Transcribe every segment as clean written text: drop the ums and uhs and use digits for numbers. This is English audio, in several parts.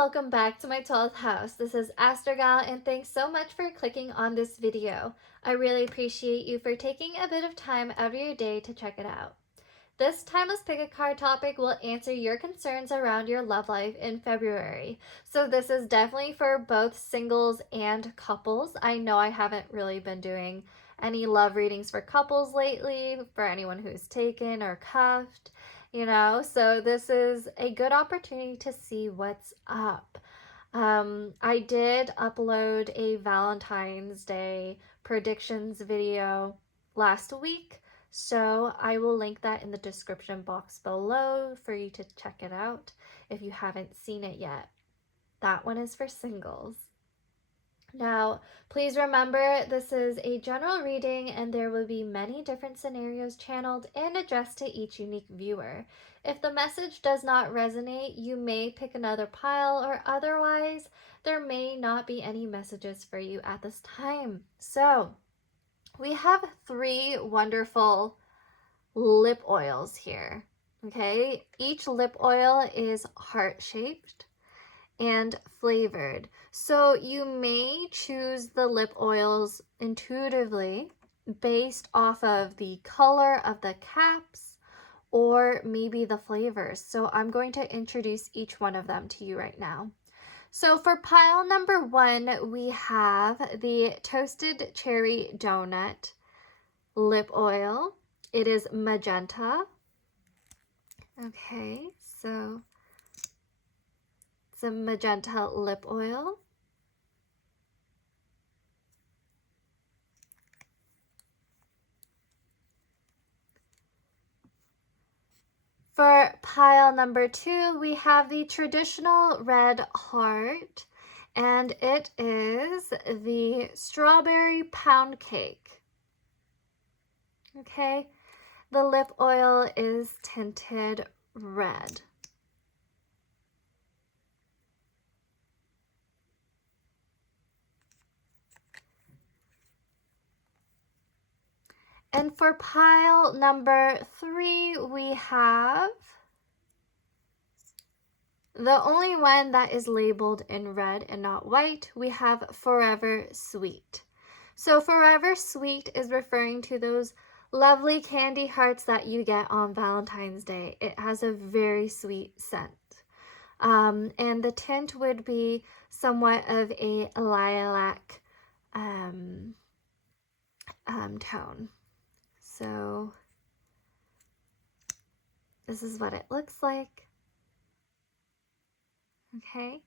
welcome back to my 12th house. This is ASTROG L, and thanks so much for clicking on this video. I really appreciate you for taking a bit of time out of your day to check it out. This timeless pick a card topic will answer your concerns around your love life in February. So this is definitely for both singles and couples. I know I haven't really been doing any love readings for couples lately, for anyone who's taken or cuffed, so this is a good opportunity to see what's up. I did upload a Valentine's Day predictions video last week, so I will link that in the description box below for you to check it out if you haven't seen it yet. That one is for singles. Now, please remember this is a general reading and there will be many different scenarios channeled and addressed to each unique viewer. If the message does not resonate, you may pick another pile, or otherwise, there may not be any messages for you at this time. So, we have 3 wonderful lip oils here, okay? Each lip oil is heart-shaped and flavored. So you may choose the lip oils intuitively based off of the color of the caps or maybe the flavors. So I'm going to introduce each one of them to you right now. So for pile number 1, we have the Toasted Cherry Donut lip oil. It is magenta. Okay, so some magenta lip oil. For pile number 2, we have the traditional red heart, and it is the strawberry pound cake. Okay, the lip oil is tinted red. And for pile number 3, we have the only one that is labeled in red and not white. We have Forever Sweet. So Forever Sweet is referring to those lovely candy hearts that you get on Valentine's Day. It has a very sweet scent. And the tint would be somewhat of a lilac tone. So this is what it looks like. Okay.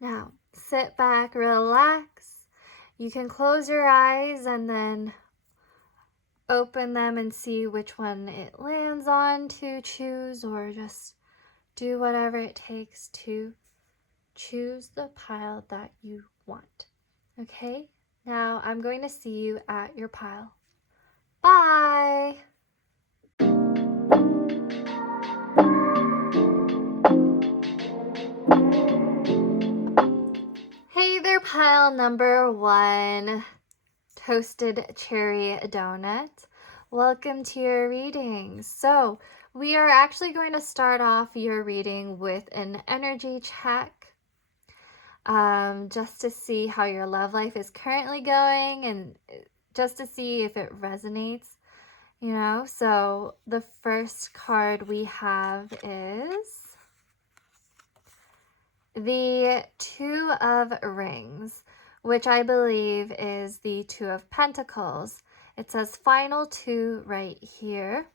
Now, sit back, relax. You can close your eyes and then open them and see which one it lands on to choose, or just do whatever it takes to choose the pile that you want. Okay? Now, I'm going to see you at your pile. Bye! Hey there, pile number 1, Toasted Cherry Donut. Welcome to your reading. So, we are actually going to start off your reading with an energy check. Just to see how your love life is currently going and just to see if it resonates, So the first card we have is the 2 of Rings, which I believe is the 2 of Pentacles. It says final 2 right here.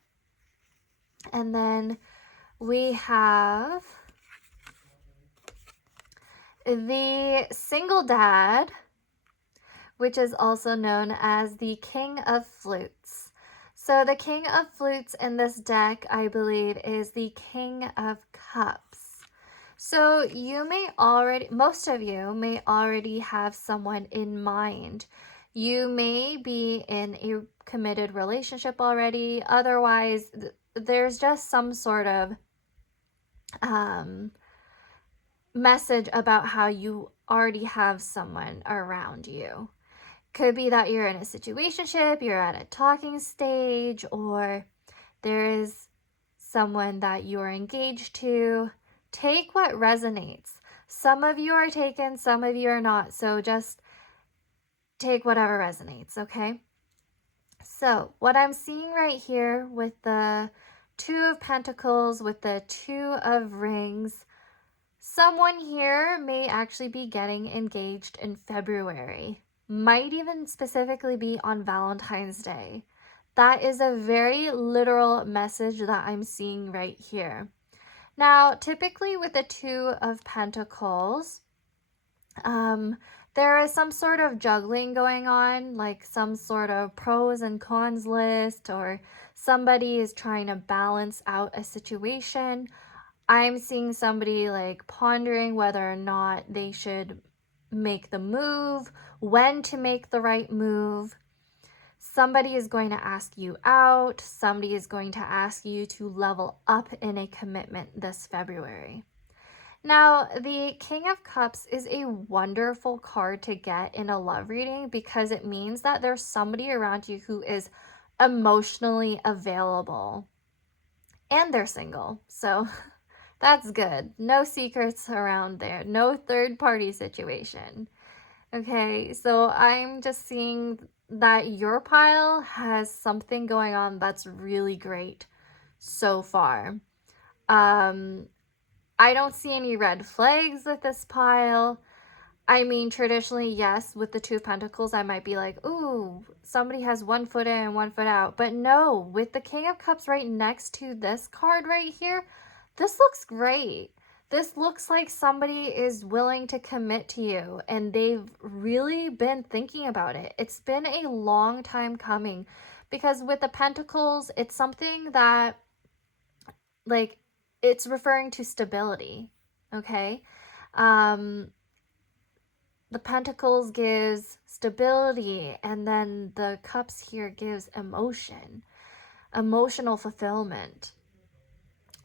And then we have the Single Dad, which is also known as the King of Flutes. So the King of Flutes in this deck, I believe, is the King of Cups. So you may already, most of you may already have someone in mind. You may be in a committed relationship already. Otherwise, there's just some sort of message about how you already have someone around you. Could be that you're in a situationship, you're at a talking stage, or there is someone that you're engaged to. take what resonates. Some of you are taken, some of you are not. So just take whatever resonates, okay? So what I'm seeing right here with the Two of Pentacles, with the Two of Rings, someone here may actually be getting engaged in February. Might even specifically be on Valentine's Day. That is a very literal message that I'm seeing right here. Now, typically with the Two of Pentacles, there is some sort of juggling going on, like some sort of pros and cons list, or somebody is trying to balance out a situation. I'm seeing somebody like pondering whether or not they should make the move, when to make the right move. Somebody is going to ask you out. Somebody is going to ask you to level up in a commitment this February. Now, the King of Cups is a wonderful card to get in a love reading because it means that there's somebody around you who is emotionally available and they're single. So that's good. No secrets around there. No third party situation. Okay, so I'm just seeing that your pile has something going on that's really great so far. I don't see any red flags with this pile. I mean, traditionally, yes, with the Two of Pentacles, I might be like, ooh, somebody has 1 foot in and 1 foot out. But no, with the King of Cups right next to this card right here, this looks great. This looks like somebody is willing to commit to you and they've really been thinking about it. It's been a long time coming because with the Pentacles, it's something that, like, it's referring to stability, okay? The Pentacles gives stability, and then the Cups here gives emotion, emotional fulfillment.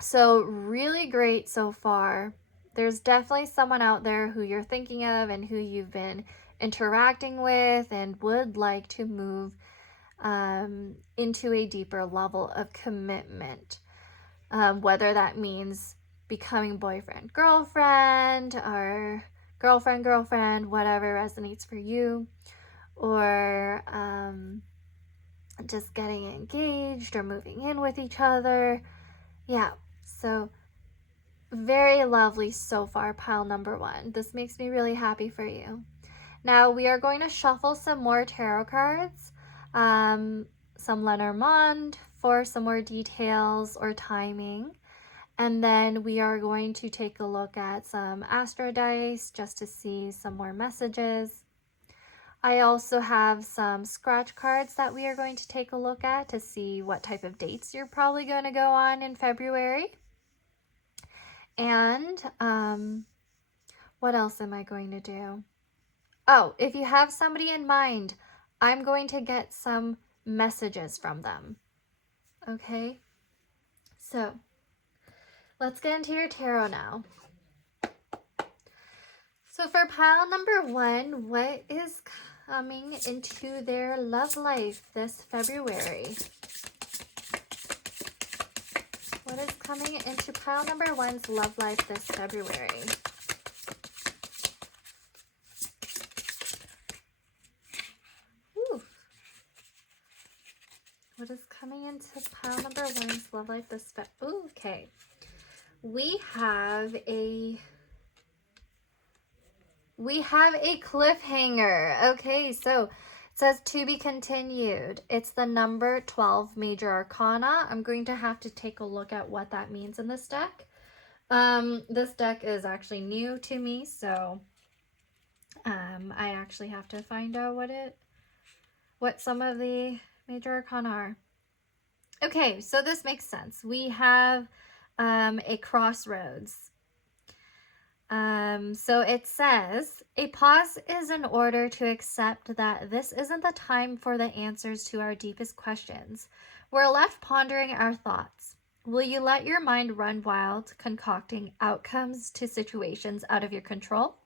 So really great so far. There's definitely someone out there who you're thinking of and who you've been interacting with and would like to move into a deeper level of commitment. Whether that means becoming boyfriend, girlfriend, or girlfriend, whatever resonates for you, or just getting engaged or moving in with each other. Yeah, so very lovely so far, pile number 1. This makes me really happy for you. Now we are going to shuffle some more tarot cards, some Lenormand for some more details or timing. And then we are going to take a look at some Astro Dice just to see some more messages. I also have some scratch cards that we are going to take a look at to see what type of dates you're probably going to go on in February. And what else am I going to do? Oh, if you have somebody in mind, I'm going to get some messages from them. Okay? So, let's get into your tarot now. So for pile number 1, what is coming into their love life this February? What is coming into pile number 1's love life this February? Ooh. What is coming into pile number 1's love life this February? Okay. We have a cliffhanger. Okay, so it says to be continued. It's the number 12 major arcana. I'm going to have to take a look at what that means in this deck. This deck is actually new to me, so I actually have to find out what some of the major arcana are. Okay, so this makes sense. We have a crossroads. So it says, a pause is in order to accept that this isn't the time for the answers to our deepest questions. We're left pondering our thoughts. Will you let your mind run wild, concocting outcomes to situations out of your control?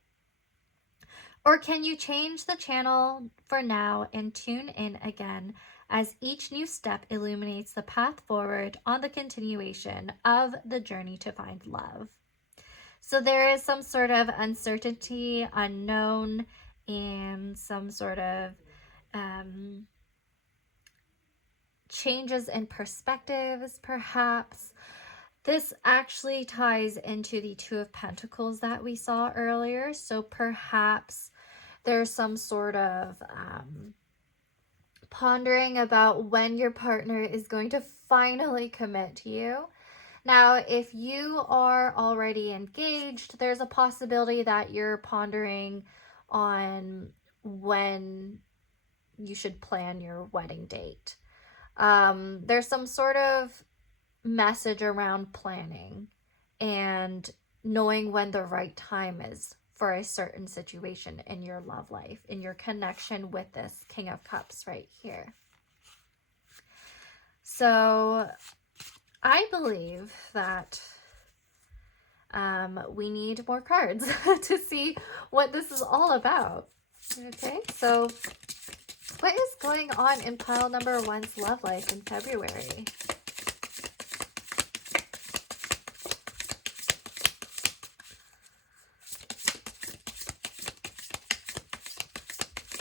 Or can you change the channel for now and tune in again as each new step illuminates the path forward on the continuation of the journey to find love? So there is some sort of uncertainty, unknown, and some sort of changes in perspectives, perhaps. This actually ties into the Two of Pentacles that we saw earlier. So perhaps there's some sort of pondering about when your partner is going to finally commit to you. Now, if you are already engaged, there's a possibility that you're pondering on when you should plan your wedding date. There's some sort of message around planning and knowing when the right time is for a certain situation in your love life, in your connection with this King of Cups right here. So I believe that we need more cards to see what this is all about. Okay, so what is going on in pile number 1's love life in February?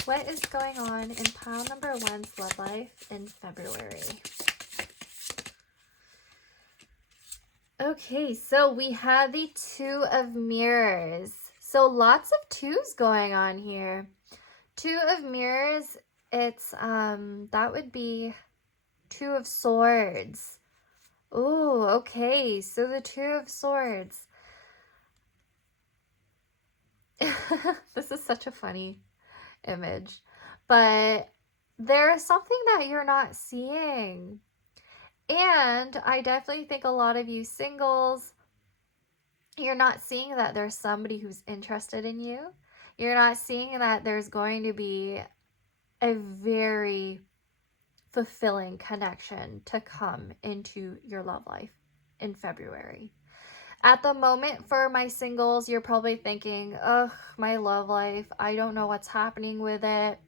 What is going on in pile number 1's love life in February? Okay, so we have the Two of Mirrors. So lots of twos going on here. Two of Mirrors, it's, that would be Two of Swords. Oh, okay, so the Two of Swords. This is such a funny image, but there is something that you're not seeing. And I definitely think a lot of you singles, you're not seeing that there's somebody who's interested in you. You're not seeing that there's going to be a very fulfilling connection to come into your love life in February. At the moment, for my singles, you're probably thinking, ugh, my love life, I don't know what's happening with it.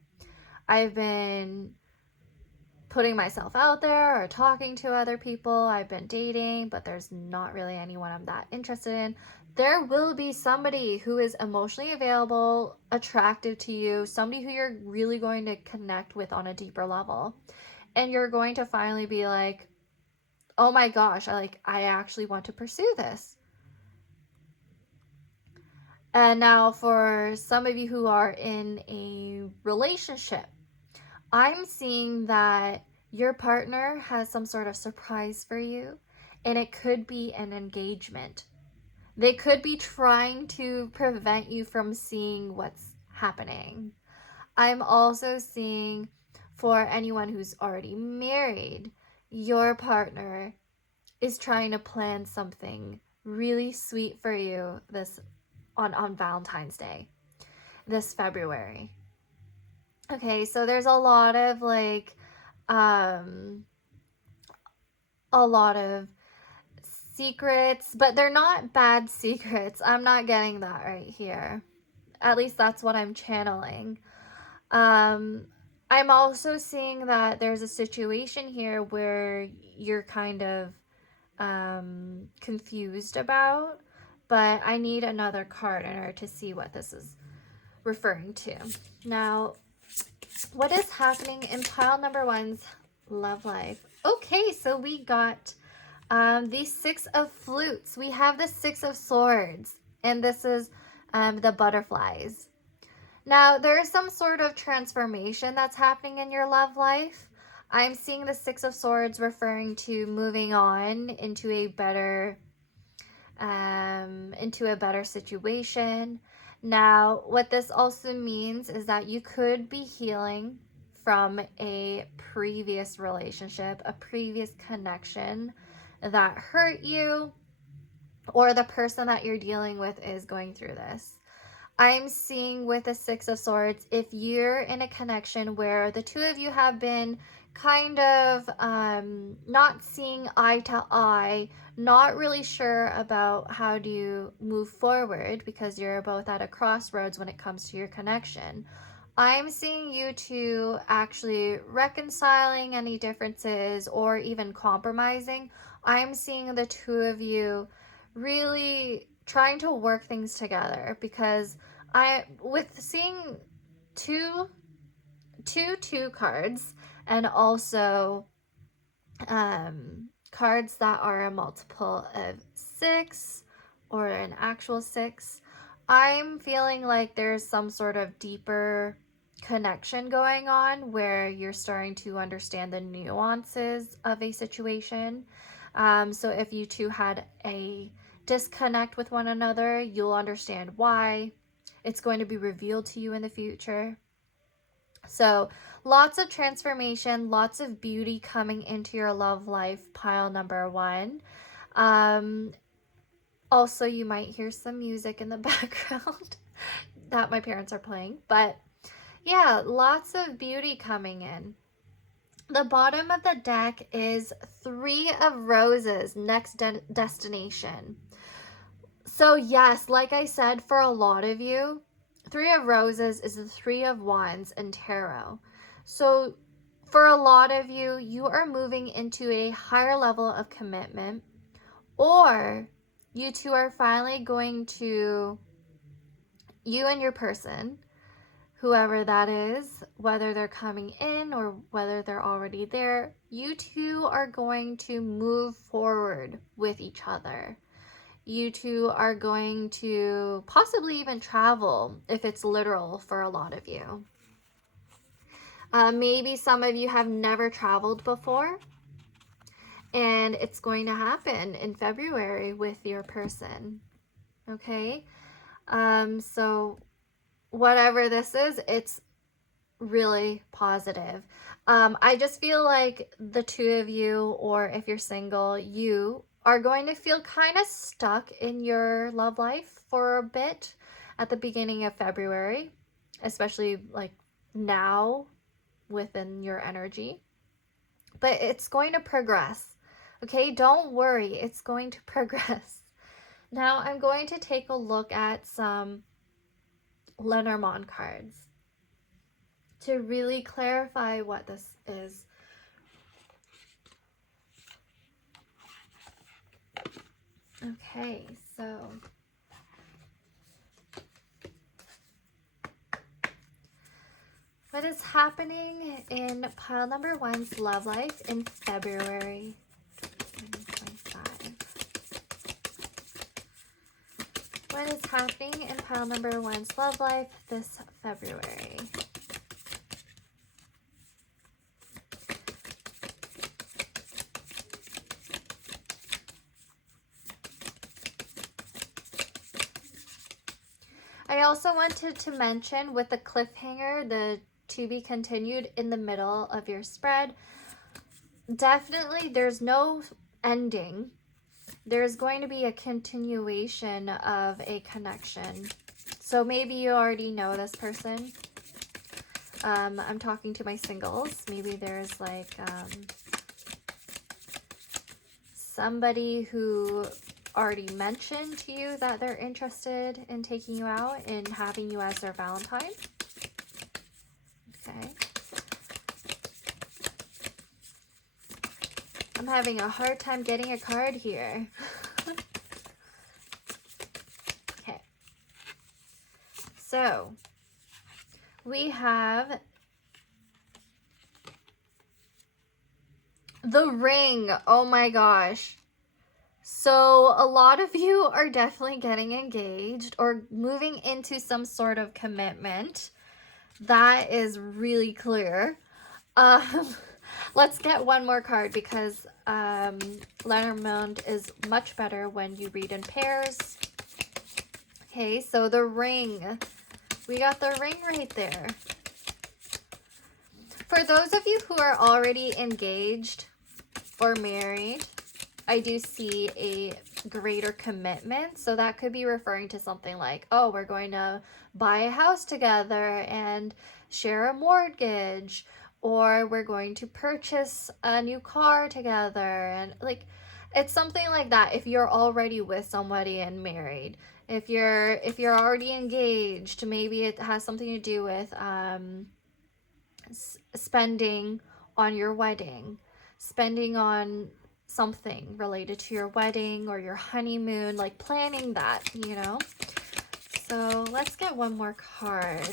I've been putting myself out there or talking to other people. I've been dating, but there's not really anyone I'm that interested in. There will be somebody who is emotionally available, attractive to you, somebody who you're really going to connect with on a deeper level. And you're going to finally be like, oh my gosh, I actually want to pursue this. And now for some of you who are in a relationship, I'm seeing that your partner has some sort of surprise for you, and it could be an engagement. They could be trying to prevent you from seeing what's happening. I'm also seeing for anyone who's already married, your partner is trying to plan something really sweet for you this on Valentine's Day, this February. Okay, so there's a lot of a lot of secrets, but they're not bad secrets. I'm not getting that right here. At least that's what I'm channeling. I'm also seeing that there's a situation here where you're kind of confused about, but I need another card in order to see what this is referring to. Now, what is happening in pile number 1's love life? Okay, so we got the Six of Flutes. We have the Six of Swords, and this is the butterflies. Now, there is some sort of transformation that's happening in your love life. I'm seeing the Six of Swords referring to moving on into a better situation. Now, what this also means is that you could be healing from a previous relationship, a previous connection that hurt you, or the person that you're dealing with is going through this. I'm seeing with the Six of Swords, if you're in a connection where the two of you have been kind of not seeing eye to eye, not really sure about how do you move forward because you're both at a crossroads when it comes to your connection, I'm seeing you two actually reconciling any differences or even compromising. I'm seeing the two of you really trying to work things together, because with seeing two cards, and also cards that are a multiple of 6 or an actual 6, I'm feeling like there's some sort of deeper connection going on where you're starting to understand the nuances of a situation. So if you two had a disconnect with one another, you'll understand why. It's going to be revealed to you in the future. So lots of transformation, lots of beauty coming into your love life, pile number 1. Also, you might hear some music in the background that my parents are playing. But yeah, lots of beauty coming in. The bottom of the deck is 3 of Roses, next destination. So yes, like I said, for a lot of you, 3 of Roses is the 3 of Wands in tarot. So for a lot of you, you are moving into a higher level of commitment, or you two are finally going to, you and your person, whoever that is, whether they're coming in or whether they're already there, you two are going to move forward with each other. You two are going to possibly even travel, if it's literal for a lot of you. Maybe some of you have never traveled before, and it's going to happen in February with your person. Okay? So whatever this is, it's really positive. I just feel like the two of you, or if you're single, you are going to feel kind of stuck in your love life for a bit at the beginning of February, especially like now within your energy. But it's going to progress. Okay, don't worry, it's going to progress. Now I'm going to take a look at some Lenormand cards to really clarify what this is. Okay, so what is happening in pile number 1's love life in February 2025? What is happening in pile number 1's love life this February? I also wanted to mention, with the cliffhanger, the to be continued in the middle of your spread, definitely there's no ending. There's going to be a continuation of a connection. So maybe you already know this person. I'm talking to my singles. Maybe there's like somebody who already mentioned to you that they're interested in taking you out and having you as their Valentine. Okay. I'm having a hard time getting a card here. Okay. So, we have the ring. Oh my gosh. So a lot of you are definitely getting engaged or moving into some sort of commitment. That is really clear. Let's get one more card, because Lenormand is much better when you read in pairs. Okay, so the ring. We got the ring right there. For those of you who are already engaged or married, I do see a greater commitment. So that could be referring to something like, oh, we're going to buy a house together and share a mortgage, or we're going to purchase a new car together. And like, it's something like that if you're already with somebody and married. If you're already engaged, maybe it has something to do with spending on your wedding, spending on something related to your wedding or your honeymoon, like planning that, you know. So let's get one more card.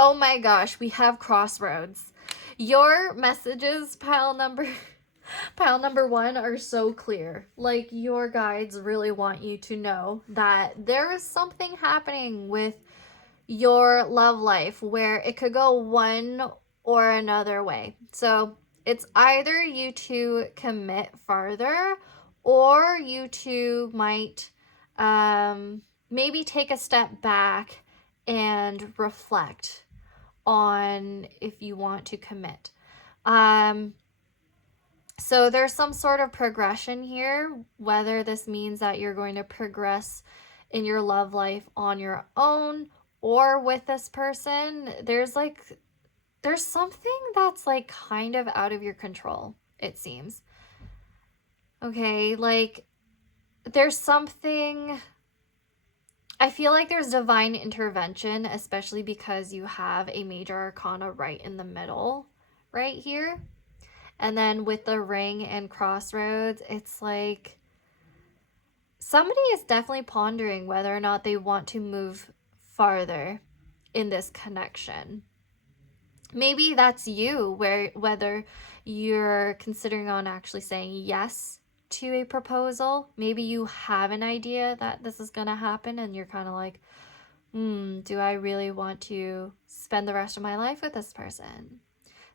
Oh my gosh, we have crossroads. Your messages, pile number 1, are so clear. Like, your guides really want you to know that there is something happening with your love life where it could go one or another way. So it's either you two commit farther, or you two might maybe take a step back and reflect on if you want to commit. So there's some sort of progression here, whether this means that you're going to progress in your love life on your own or with this person. There's something that's like kind of out of your control, it seems. Okay, like there's something, I feel like there's divine intervention, especially because you have a major arcana right in the middle right here. And then with the ring and crossroads, it's like somebody is definitely pondering whether or not they want to move farther in this connection. Maybe that's you, whether you're considering on actually saying yes to a proposal. Maybe you have an idea that this is gonna happen and you're kind of like, do I really want to spend the rest of my life with this person?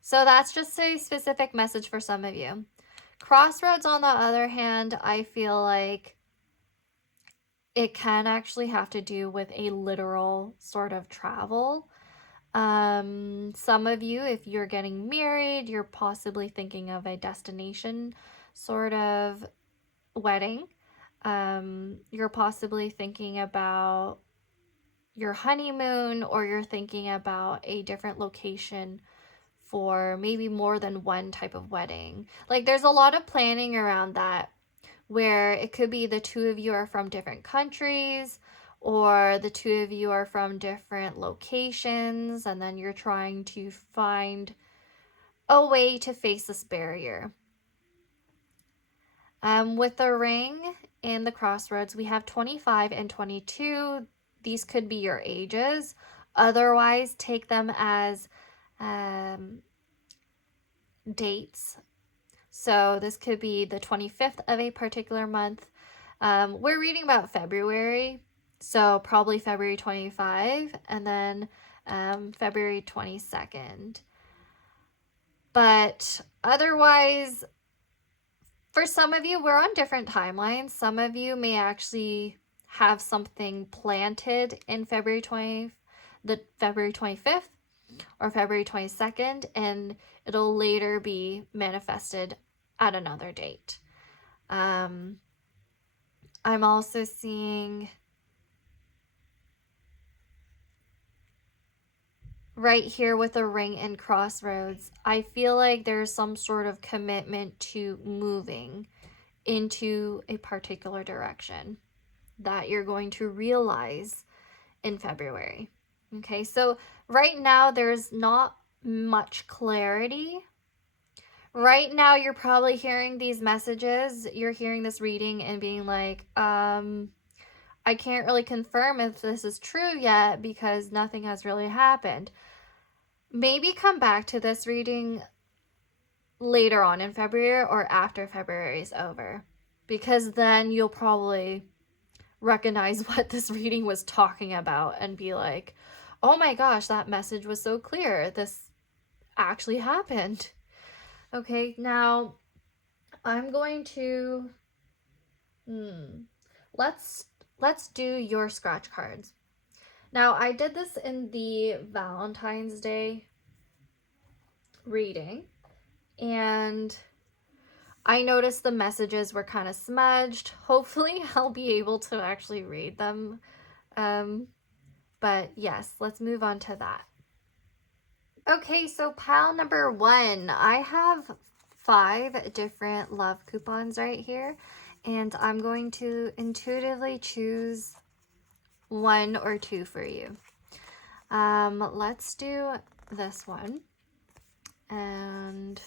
So that's just a specific message for some of you. Crossroads, on the other hand, I feel like it can actually have to do with a literal sort of travel. Some of you, if you're getting married, you're possibly thinking of a destination sort of wedding. You're possibly thinking about your honeymoon, or you're thinking about a different location for maybe more than one type of wedding. Like, there's a lot of planning around that, where it could be the two of you are from different countries, or the two of you are from different locations, and then you're trying to find a way to face this barrier. With the ring and the crossroads, we have 25 and 22. These could be your ages. Otherwise, take them as dates. So this could be the 25th of a particular month. We're reading about February, so probably February 25, and then February 22nd. But otherwise, for some of you, we're on different timelines. Some of you may actually have something planted in February 25th or February 22nd, and it'll later be manifested at another date. I'm also seeing right here with the ring and crossroads, I feel like there's some sort of commitment to moving into a particular direction that you're going to realize in February. Okay, so right now there's not much clarity. Right now you're probably hearing these messages, you're hearing this reading and being like, I can't really confirm if this is true yet because nothing has really happened. Maybe come back to this reading later on in February or after February is over, because then you'll probably recognize what this reading was talking about and be like, oh my gosh, that message was so clear. This actually happened. Okay, now I'm going to let's do your scratch cards. Now, I did this in the Valentine's Day reading, and I noticed the messages were kind of smudged. Hopefully, I'll be able to actually read them. But yes, let's move on to that. Okay, so pile number 1, I have 5 different love coupons right here. and I'm going to intuitively choose 1 or 2 for you. Let's do this one. And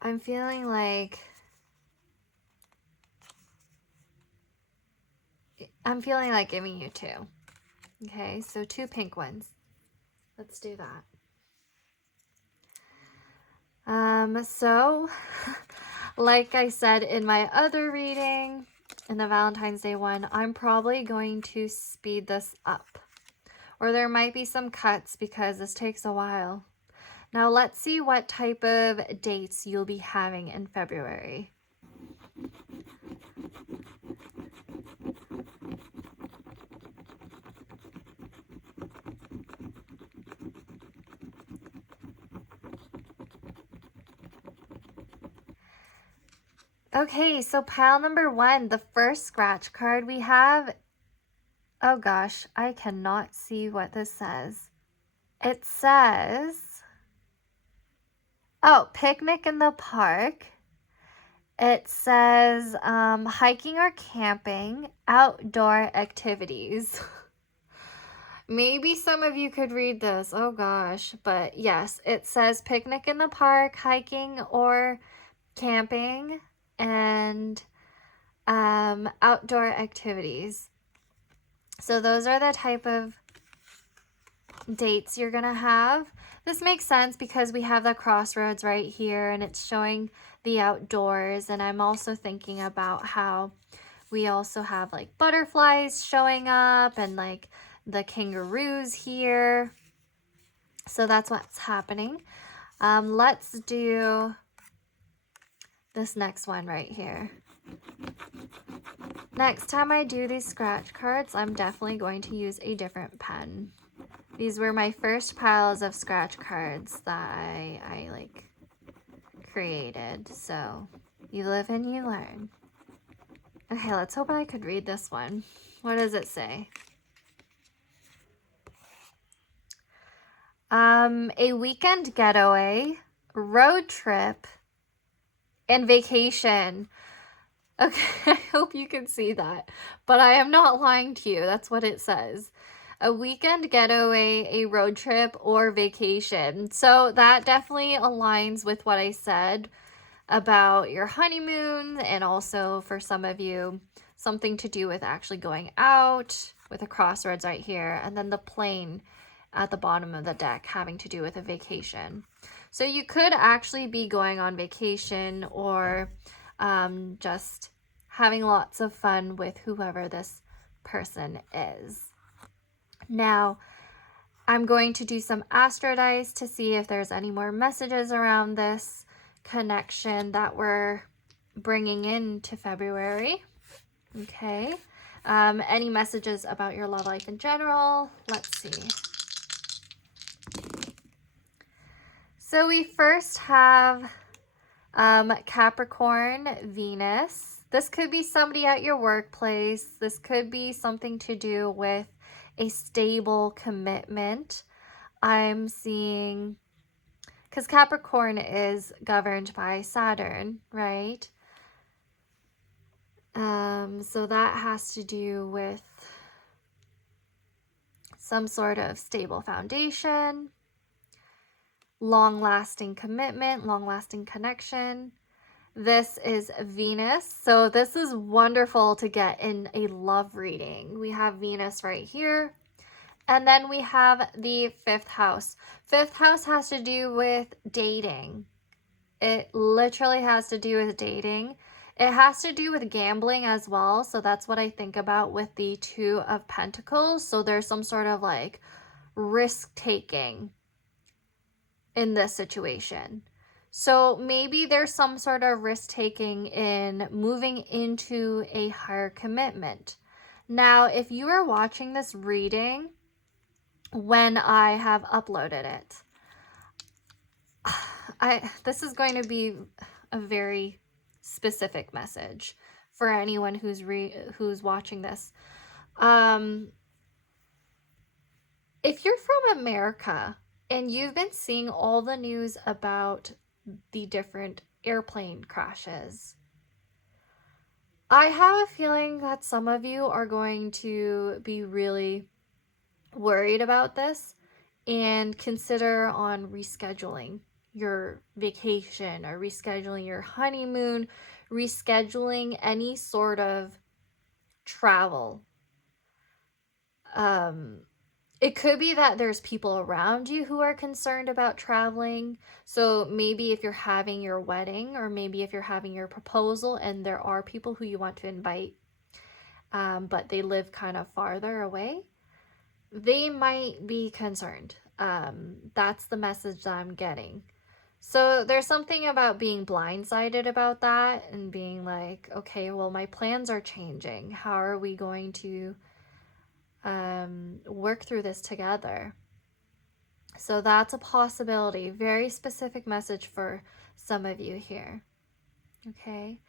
I'm feeling like giving you 2. Okay, so 2 pink ones. Let's do that. So like I said in my other reading, in the Valentine's Day one, I'm probably going to speed this up. Or there might be some cuts because this takes a while. Now let's see what type of dates you'll be having in February. Okay, so pile number 1, the first scratch card we have, oh gosh, I cannot see what this says. It says, oh, picnic in the park. It says hiking or camping, outdoor activities. Maybe some of you could read this, oh gosh, but yes, it says picnic in the park, hiking or camping, and outdoor activities. So those are the type of dates you're gonna have. This makes sense because we have the crossroads right here and it's showing the outdoors, and I'm also thinking about how we also have like butterflies showing up and like the kangaroos here. So that's what's happening. Let's do this next one right here. Next time I do these scratch cards, I'm definitely going to use a different pen. These were my first piles of scratch cards that I like created. So you live and you learn. Okay, let's hope I could read this one. What does it say? A weekend getaway, road trip, and vacation. Okay, I hope you can see that, but I am not lying to you. That's what it says. A weekend getaway, a road trip, or vacation. So that definitely aligns with what I said about your honeymoon, and also for some of you, something to do with actually going out, with a crossroads right here, and then the plane at the bottom of the deck having to do with a vacation. So you could actually be going on vacation or just having lots of fun with whoever this person is. Now, I'm going to do some astro dice to see if there's any more messages around this connection that we're bringing into February. Okay. Any messages about your love life in general? Let's see. So we first have Capricorn, Venus. This could be somebody at your workplace. This could be something to do with a stable commitment. I'm seeing, because Capricorn is governed by Saturn, right? So that has to do with some sort of stable foundation, long-lasting commitment, long-lasting connection. This is Venus. So this is wonderful to get in a love reading. We have Venus right here. And then we have the 5th house. 5th house has to do with dating. It literally has to do with dating. It has to do with gambling as well. So that's what I think about with the 2 of Pentacles. So there's some sort of like risk taking in this situation. So maybe there's some sort of risk taking in moving into a higher commitment. Now, if you are watching this reading when I have uploaded it, this is going to be a very specific message for anyone who's watching this. If you're from America and you've been seeing all the news about the different airplane crashes, I have a feeling that some of you are going to be really worried about this and consider on rescheduling your vacation or rescheduling your honeymoon, rescheduling any sort of travel. It could be that there's people around you who are concerned about traveling. So maybe if you're having your wedding, or maybe if you're having your proposal and there are people who you want to invite, but they live kind of farther away, they might be concerned. That's the message that I'm getting. So there's something about being blindsided about that and being like, okay, well, my plans are changing. How are we going to work through this together? So that's a possibility. Very specific message for some of you here. Okay.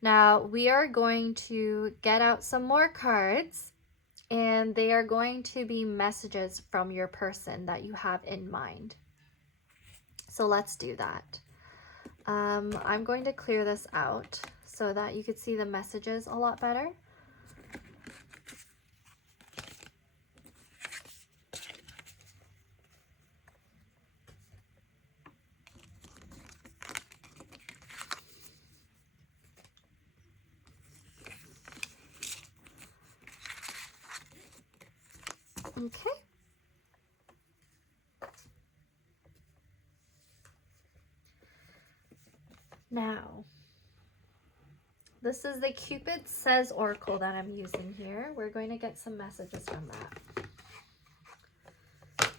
Now we are going to get out some more cards, and they are going to be messages from your person that you have in mind. So let's do that. I'm going to clear this out so that you could see the messages a lot better. Okay. Now, this is the Cupid Says Oracle that I'm using here. We're going to get some messages from that.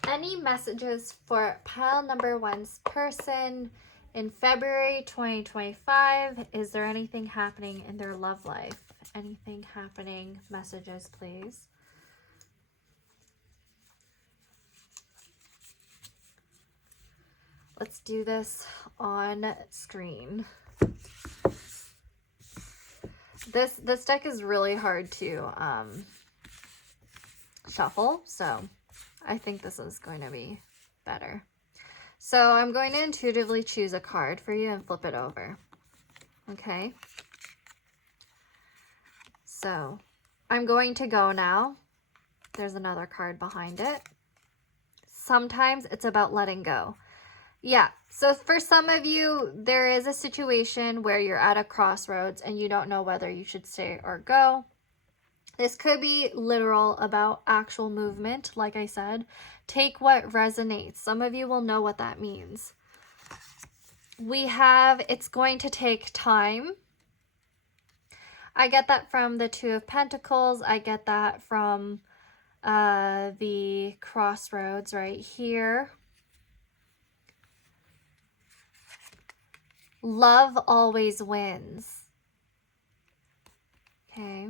Any messages for pile number 1's person in February 2025? Is there anything happening in their love life? Anything happening? Messages, please. Let's do this on screen. This deck is really hard to shuffle, so I think this is going to be better. So I'm going to intuitively choose a card for you and flip it over. Okay. So I'm going to go now. There's another card behind it. Sometimes it's about letting go. Yeah, so for some of you, there is a situation where you're at a crossroads and you don't know whether you should stay or go. This could be literal about actual movement, like I said. Take what resonates. Some of you will know what that means. We have, it's going to take time. I get that from the Two of Pentacles. I get that from the crossroads right here. Love always wins. Okay.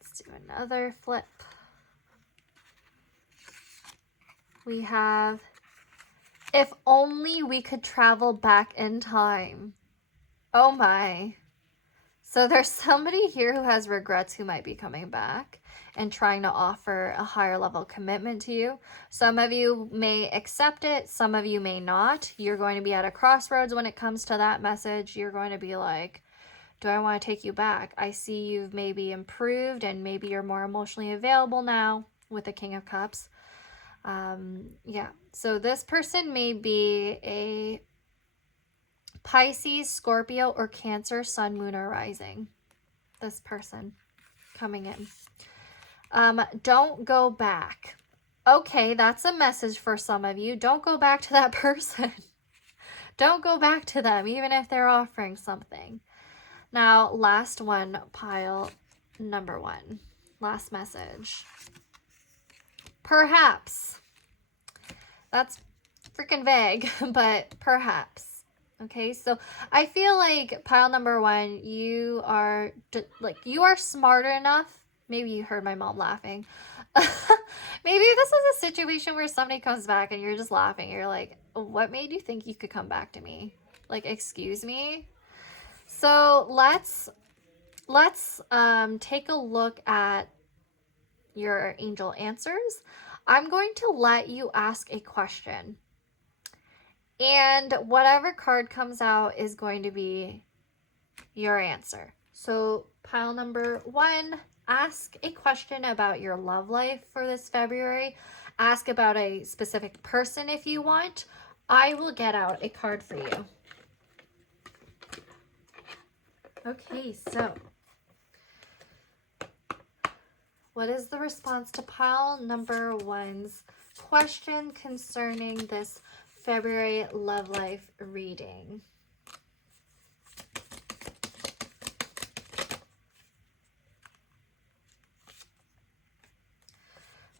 Let's do another flip. We have, if only we could travel back in time. Oh my. So there's somebody here who has regrets who might be coming back and trying to offer a higher level commitment to you. Some of you may accept it. Some of you may not. You're going to be at a crossroads when it comes to that message. You're going to be like, do I want to take you back? I see you've maybe improved and maybe you're more emotionally available now with the King of Cups. Yeah. So this person may be a Pisces, Scorpio, or Cancer, Sun, Moon, or Rising. This person coming in. Don't go back. Okay, that's a message for some of you. Don't go back to that person. Don't go back to them, even if they're offering something. Now, last one, pile number 1. Last message. Perhaps. That's freaking vague, but perhaps. Okay, so I feel like pile number 1, you are smart enough. Maybe you heard my mom laughing. Maybe this is a situation where somebody comes back and you're just laughing. You're like, what made you think you could come back to me? Like, excuse me? So let's take a look at your angel answers. I'm going to let you ask a question. And whatever card comes out is going to be your answer. So pile number 1, ask a question about your love life for this February. Ask about a specific person if you want. I will get out a card for you. Okay, so what is the response to pile number 1's question concerning this February love life reading?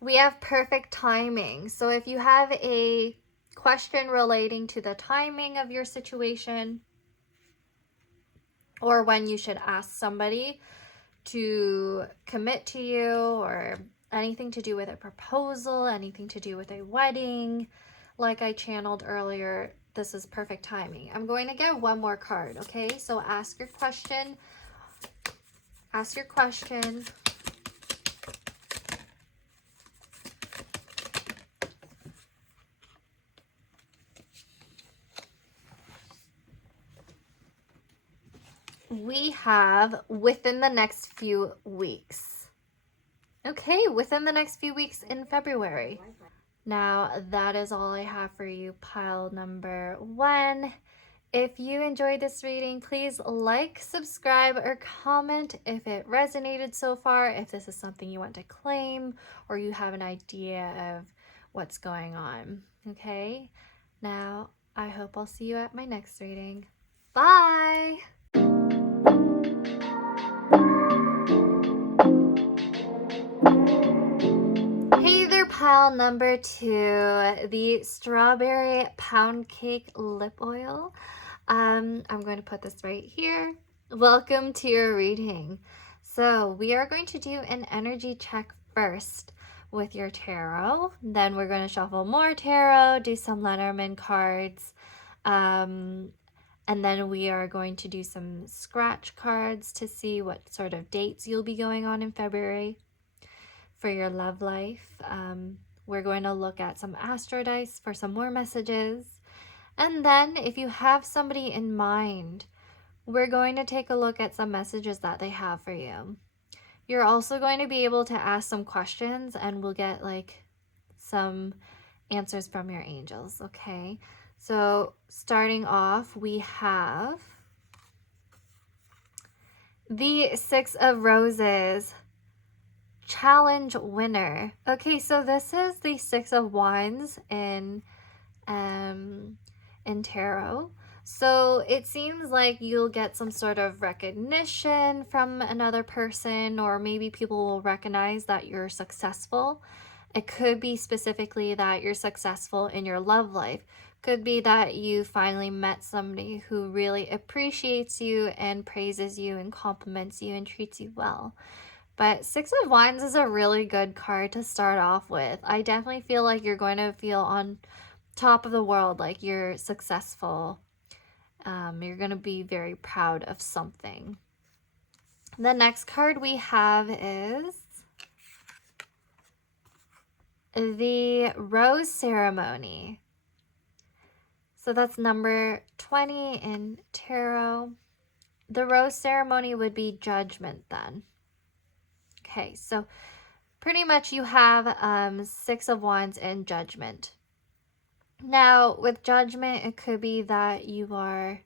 We have perfect timing. So if you have a question relating to the timing of your situation, or when you should ask somebody to commit to you, or anything to do with a proposal, anything to do with a wedding, like I channeled earlier, this is perfect timing. I'm going to get one more card, okay? So ask your question. Ask your question. We have within the next few weeks. Okay, within the next few weeks in February. Now, that is all I have for you, pile number 1. If you enjoyed this reading, please like, subscribe, or comment if it resonated so far, if this is something you want to claim, or you have an idea of what's going on. Okay? Now, I hope I'll see you at my next reading. Bye! Hey there, pile number 2, the strawberry pound cake lip oil. I'm going to put this right here. Welcome to your reading. So we are going to do an energy check first with your tarot. Then we're going to shuffle more tarot, do some Lenormand cards, and then we are going to do some scratch cards to see what sort of dates you'll be going on in February for your love life. We're going to look at some astro dice for some more messages. And then if you have somebody in mind, we're going to take a look at some messages that they have for you. You're also going to be able to ask some questions and we'll get like some answers from your angels, okay? So starting off, we have the 6 of Roses. Challenge winner. Okay, so this is the 6 of Wands in tarot. So it seems like you'll get some sort of recognition from another person, or maybe people will recognize that you're successful. It could be specifically that you're successful in your love life. Could be that you finally met somebody who really appreciates you and praises you and compliments you and treats you well. But 6 of Wands is a really good card to start off with. I definitely feel like you're going to feel on top of the world, like you're successful. You're going to be very proud of something. The next card we have is the Rose Ceremony. So that's number 20 in tarot. The Rose Ceremony would be Judgment then. Okay, so pretty much you have 6 of Wands and Judgment. Now, with Judgment, it could be that you are...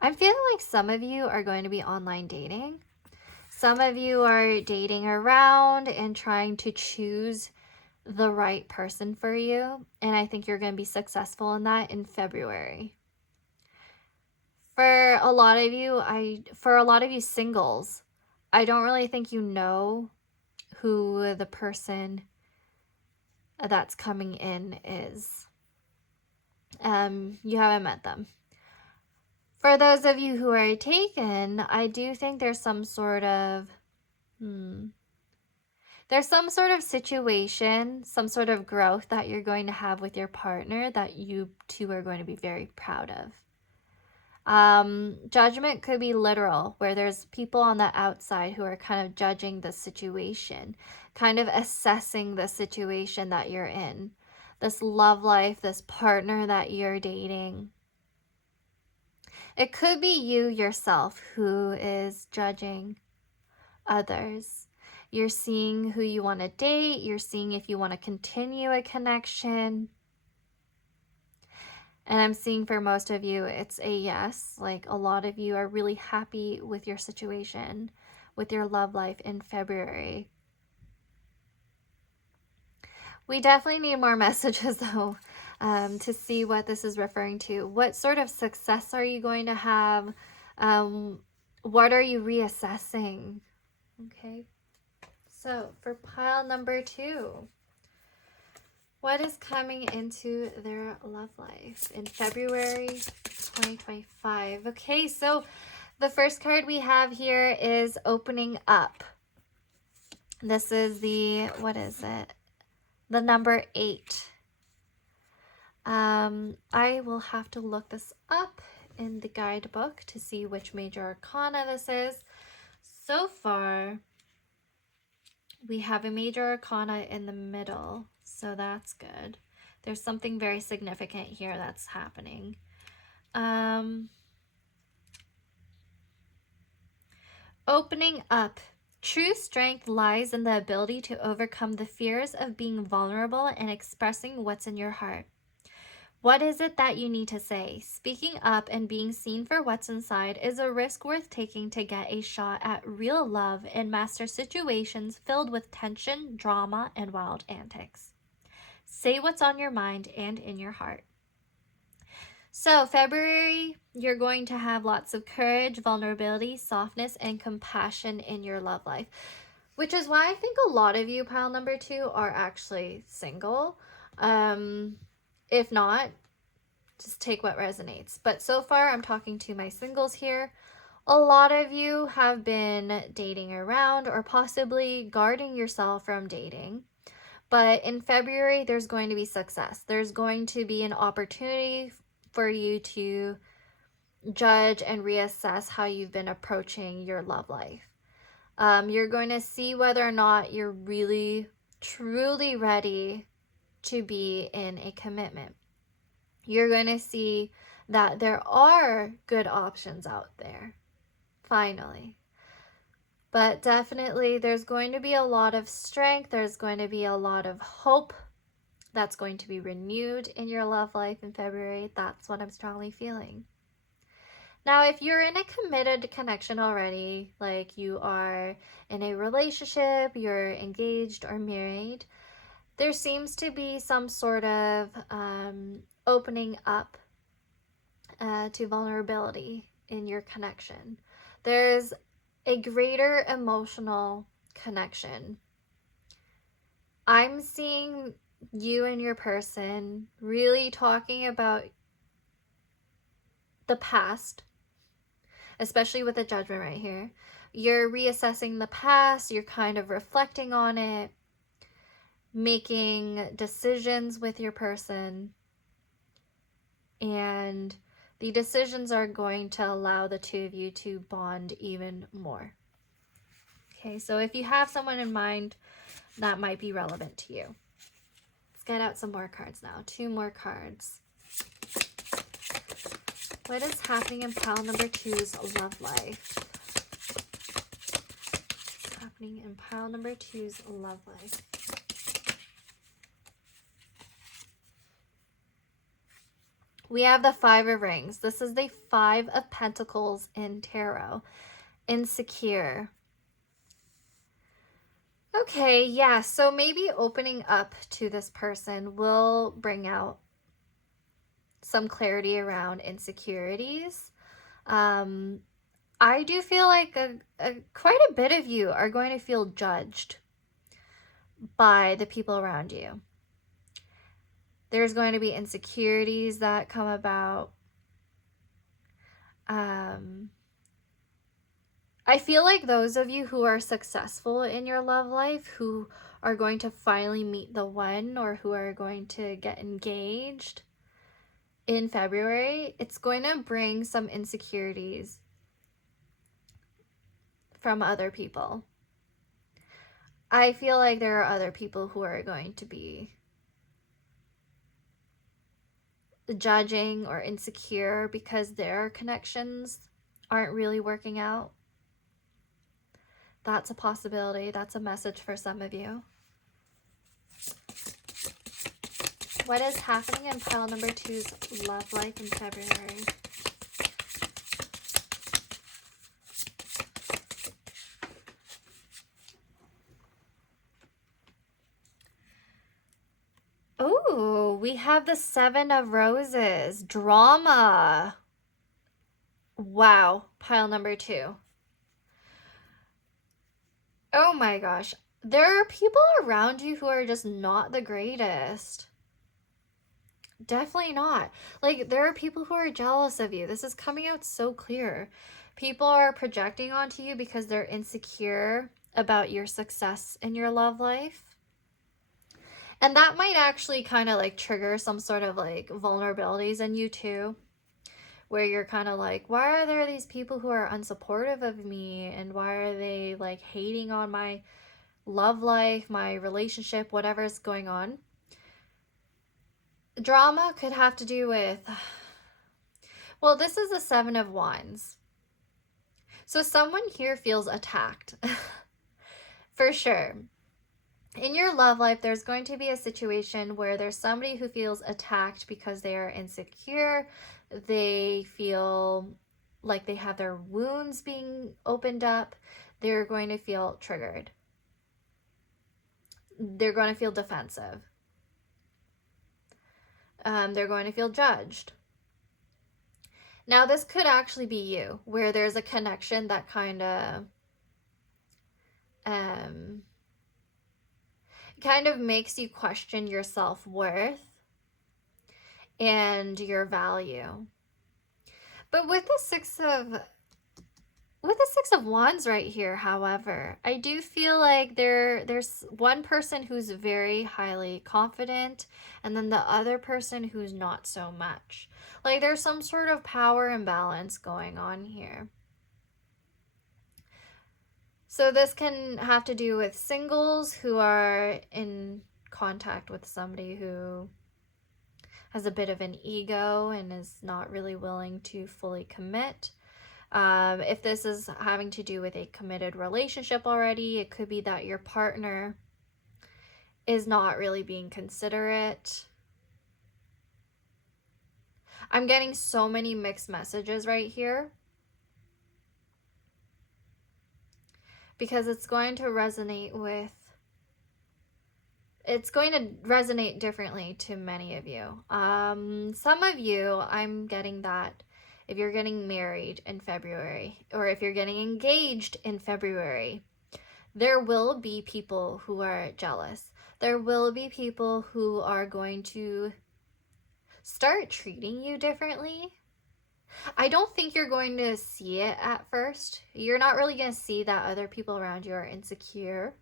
I'm feeling like some of you are going to be online dating. Some of you are dating around and trying to choose the right person for you. And I think you're going to be successful in that in February. For a lot of you singles, I don't really think you know who the person that's coming in is. You haven't met them. For those of you who are taken, I do think there's some sort of situation, some sort of growth that you're going to have with your partner that you two are going to be very proud of. Judgment could be literal, where there's people on the outside who are kind of judging the situation, kind of assessing the situation that you're in. this love life, this partner that you're dating. It could be you yourself who is judging others. You're seeing who you want to date. You're seeing if you want to continue a connection. And I'm seeing for most of you, it's a yes. Like a lot of you are really happy with your situation, with your love life in February. We definitely need more messages though, to see what this is referring to. What sort of success are you going to have? What are you reassessing? Okay. So for pile number 2, what is coming into their love life in February 2025? Okay, so the first card we have here is opening up. This is the, what is it? The number 8. I will have to look this up in the guidebook to see which major arcana this is. So far, we have a major arcana in the middle, so that's good. There's something very significant here that's happening. Opening up. True strength lies in the ability to overcome the fears of being vulnerable and expressing what's in your heart. What is it that you need to say? Speaking up and being seen for what's inside is a risk worth taking to get a shot at real love and master situations filled with tension, drama, and wild antics. Say what's on your mind and in your heart. So February, you're going to have lots of courage, vulnerability, softness, and compassion in your love life, which is why I think a lot of you, pile number 2, are actually single. If not, just take what resonates. But so far, I'm talking to my singles here. A lot of you have been dating around or possibly guarding yourself from dating. But in February, there's going to be success. There's going to be an opportunity for you to judge and reassess how you've been approaching your love life. You're going to see whether or not you're really, truly ready to be in a commitment. You're going to see that there are good options out there, finally. But definitely there's going to be a lot of strength. There's going to be a lot of hope that's going to be renewed in your love life in February. That's what I'm strongly feeling. Now, if you're in a committed connection already, like you are in a relationship, you're engaged or married, there seems to be some sort of opening up to vulnerability in your connection. There's a greater emotional connection. I'm seeing you and your person really talking about the past, especially with the Judgment right here. You're reassessing the past, you're kind of reflecting on it, making decisions with your person, and the decisions are going to allow the two of you to bond even more. Okay, so if you have someone in mind, that might be relevant to you. Let's get out some more cards now. 2 more cards. What is happening in pile number 2's love life? What's happening in pile number 2's love life? We have the 5 of Rings. This is the 5 of Pentacles in Tarot. Insecure. Okay, yeah, so maybe opening up to this person will bring out some clarity around insecurities. I do feel like quite a bit of you are going to feel judged by the people around you. There's going to be insecurities that come about. I feel like those of you who are successful in your love life, who are going to finally meet the one, or who are going to get engaged in February, it's going to bring some insecurities from other people. I feel like there are other people who are going to be judging or insecure because their connections aren't really working out. That's a possibility. That's a message for some of you. What is happening in pile number 2's love life in February? Oh, we have the 7 of Roses. Drama. Wow. Pile number 2. Oh my gosh. There are people around you who are just not the greatest. Definitely not. Like, there are people who are jealous of you. This is coming out so clear. People are projecting onto you because they're insecure about your success in your love life. And that might actually kind of like trigger some sort of like vulnerabilities in you too, where you're kind of like, why are there these people who are unsupportive of me? And why are they like hating on my love life, my relationship, whatever's going on? Drama could have to do with, well, this is the 7 of Wands. So someone here feels attacked. For sure. In your love life, there's going to be a situation where there's somebody who feels attacked because they are insecure. They feel like they have their wounds being opened up. They're going to feel triggered. They're going to feel defensive. They're going to feel judged. Now, this could actually be you, where there's a connection that kind of makes you question your self-worth and your value. But with the Six of Wands right here, however, I do feel like there's one person who's very highly confident and then the other person who's not so much. Like, there's some sort of power imbalance going on here. So this can have to do with singles who are in contact with somebody who has a bit of an ego and is not really willing to fully commit. If this is having to do with a committed relationship already, it could be that your partner is not really being considerate. I'm getting so many mixed messages right here, because it's going to resonate differently to many of you. Some of you, I'm getting that if you're getting married in February, or if you're getting engaged in February, there will be people who are jealous. There will be people who are going to start treating you differently. I don't think you're going to see it at first. You're not really going to see that other people around you are insecure.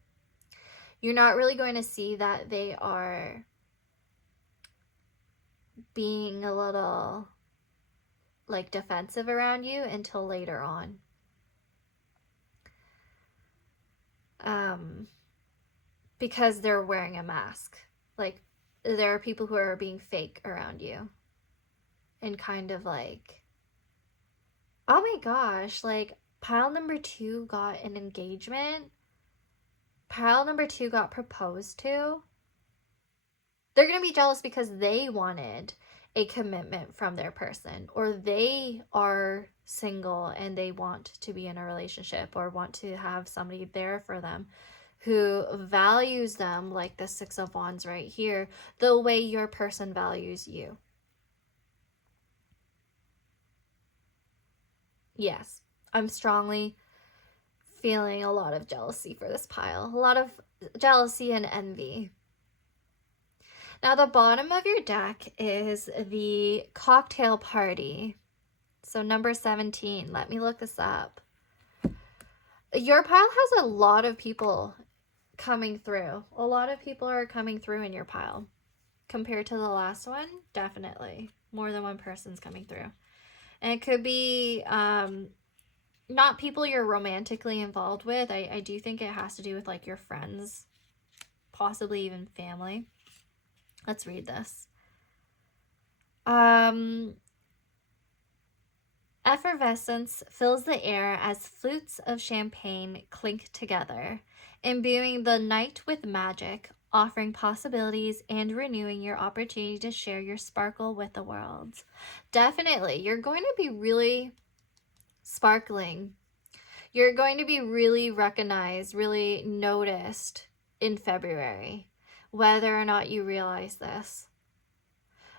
You're not really going to see that they are being a little like defensive around you until later on. Because they're wearing a mask. Like, there are people who are being fake around you. And kind of like, oh my gosh, like pile number 2 got an engagement. Pile number 2 got proposed to. They're going to be jealous because they wanted a commitment from their person, or they are single and they want to be in a relationship or want to have somebody there for them who values them, like the 6 of Wands right here, the way your person values you. Yes, I'm strongly feeling a lot of jealousy for this pile. A lot of jealousy and envy. Now, the bottom of your deck is the cocktail party. So number 17. Let me look this up. Your pile has a lot of people coming through. A lot of people are coming through in your pile. Compared to the last one, definitely. More than one person's coming through. And it could be not people you're romantically involved with. I do think it has to do with like your friends, possibly even family. Let's read this. Effervescence fills the air as flutes of champagne clink together, imbuing the night with magic, offering possibilities and renewing your opportunity to share your sparkle with the world. Definitely, you're going to be really sparkling. You're going to be really recognized, really noticed in February, whether or not you realize this.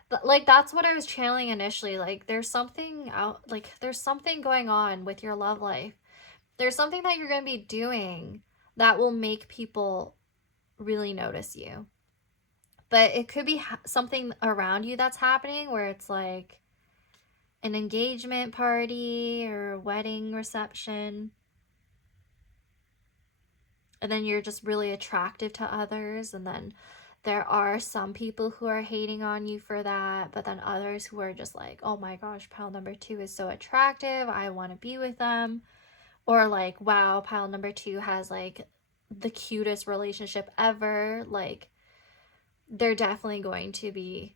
But like, that's what I was channeling initially. Like, there's something there's something going on with your love life. There's something that you're going to be doing that will make people really notice you. But it could be something around you that's happening where it's like an engagement party or a wedding reception. And then you're just really attractive to others. And then there are some people who are hating on you for that. But then others who are just like, oh my gosh, pile number 2 is so attractive. I want to be with them. Or like, wow, pile number 2 has like the cutest relationship ever. Like, they're definitely going to be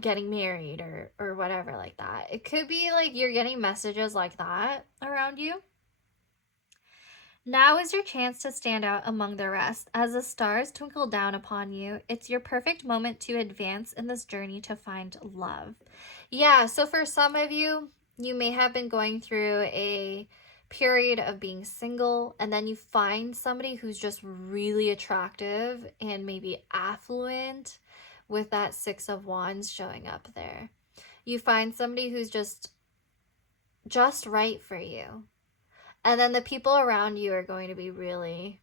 getting married or whatever like that. It could be like you're getting messages like that around you. Now is your chance to stand out among the rest. As the stars twinkle down upon you, it's your perfect moment to advance in this journey to find love. Yeah, so for some of you, you may have been going through a period of being single, and then you find somebody who's just really attractive and maybe affluent with that 6 of Wands showing up there. You find somebody who's just right for you. And then the people around you are going to be really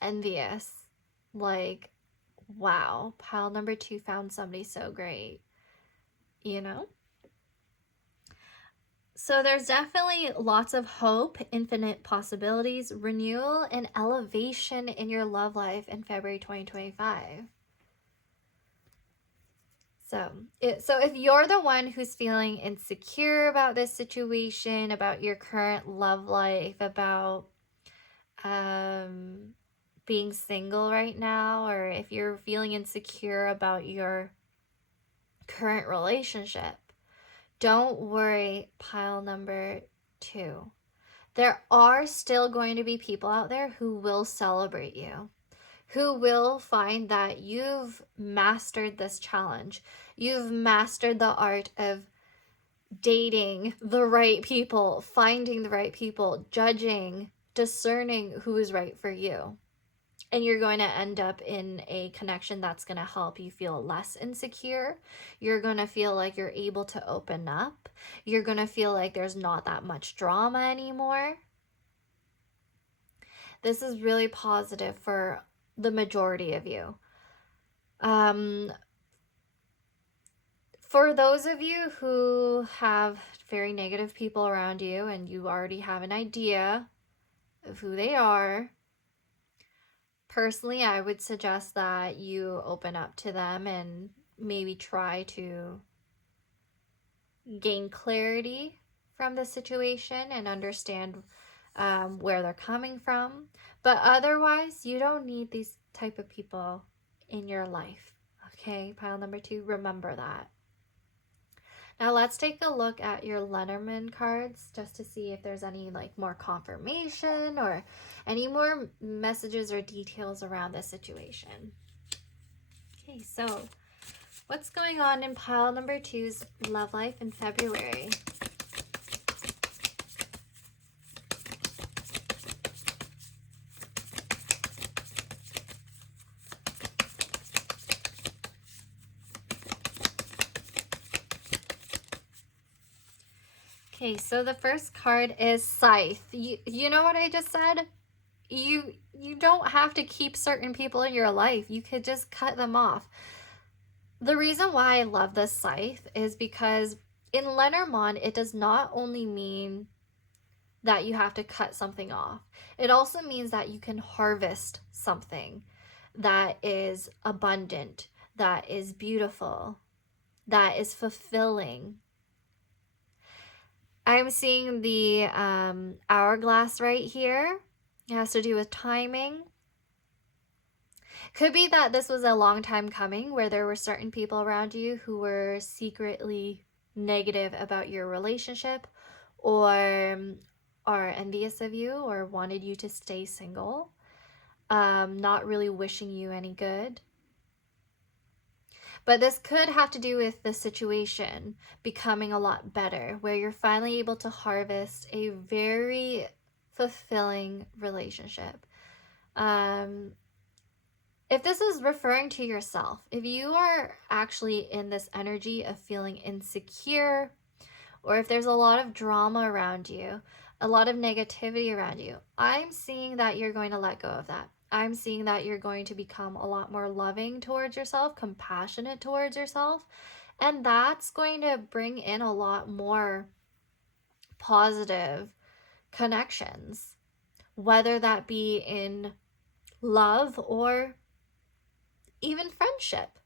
envious. Like, wow, pile number 2 found somebody so great, you know? So there's definitely lots of hope, infinite possibilities, renewal, and elevation in your love life in February 2025. So if you're the one who's feeling insecure about this situation, about your current love life, about being single right now, or if you're feeling insecure about your current relationship, don't worry, pile number 2. There are still going to be people out there who will celebrate you, who will find that you've mastered this challenge. You've mastered the art of dating the right people, finding the right people, judging, discerning who is right for you. And you're going to end up in a connection that's going to help you feel less insecure. You're going to feel like you're able to open up. You're going to feel like there's not that much drama anymore. This is really positive for the majority of you. For those of you who have very negative people around you and you already have an idea of who they are, personally, I would suggest that you open up to them and maybe try to gain clarity from the situation and understand where they're coming from. But otherwise, you don't need these type of people in your life. Okay, pile number 2, remember that. Now let's take a look at your Lenormand cards just to see if there's any like more confirmation or any more messages or details around this situation. Okay, so what's going on in pile number 2's love life in February? Okay, so the first card is Scythe. You know what I just said? You don't have to keep certain people in your life. You could just cut them off. The reason why I love this Scythe is because in Lenormand, it does not only mean that you have to cut something off. It also means that you can harvest something that is abundant, that is beautiful, that is fulfilling. I'm seeing the hourglass right here. It has to do with timing. Could be that this was a long time coming, where there were certain people around you who were secretly negative about your relationship, or are envious of you, or wanted you to stay single, not really wishing you any good. But this could have to do with the situation becoming a lot better, where you're finally able to harvest a very fulfilling relationship. If this is referring to yourself, if you are actually in this energy of feeling insecure, or if there's a lot of drama around you, a lot of negativity around you, I'm seeing that you're going to let go of that. I'm seeing that you're going to become a lot more loving towards yourself, compassionate towards yourself, and that's going to bring in a lot more positive connections, whether that be in love or even friendship.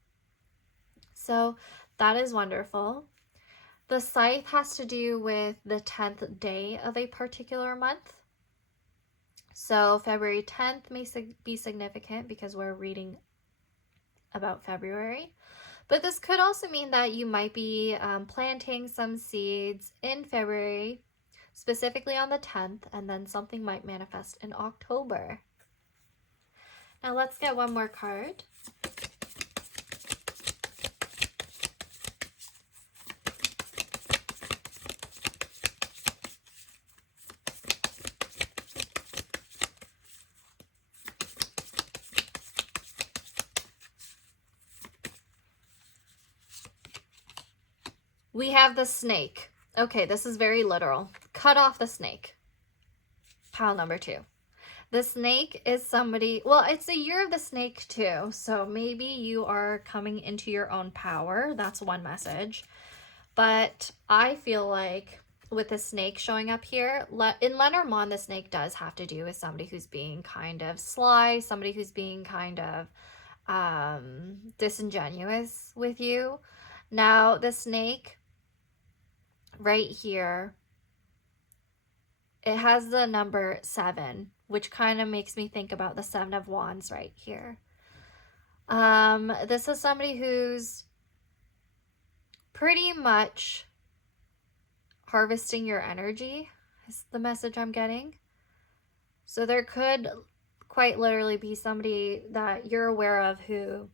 So that is wonderful. The scythe has to do with the 10th day of a particular month. So February 10th may be significant because we're reading about February. But this could also mean that you might be planting some seeds in February, specifically on the 10th, and then something might manifest in October. Now let's get one more card. We have the snake. Okay, this is very literal. Cut off the snake. Pile number 2. The snake is somebody, well, it's a year of the snake too, so maybe you are coming into your own power. That's one message. But I feel like with the snake showing up here, in Lenormand, the snake does have to do with somebody who's being kind of sly, somebody who's being kind of disingenuous with you. Now, the snake right here, it has the number 7, which kind of makes me think about the 7 of Wands right here. This is somebody who's pretty much harvesting your energy, is the message I'm getting. So there could quite literally be somebody that you're aware of who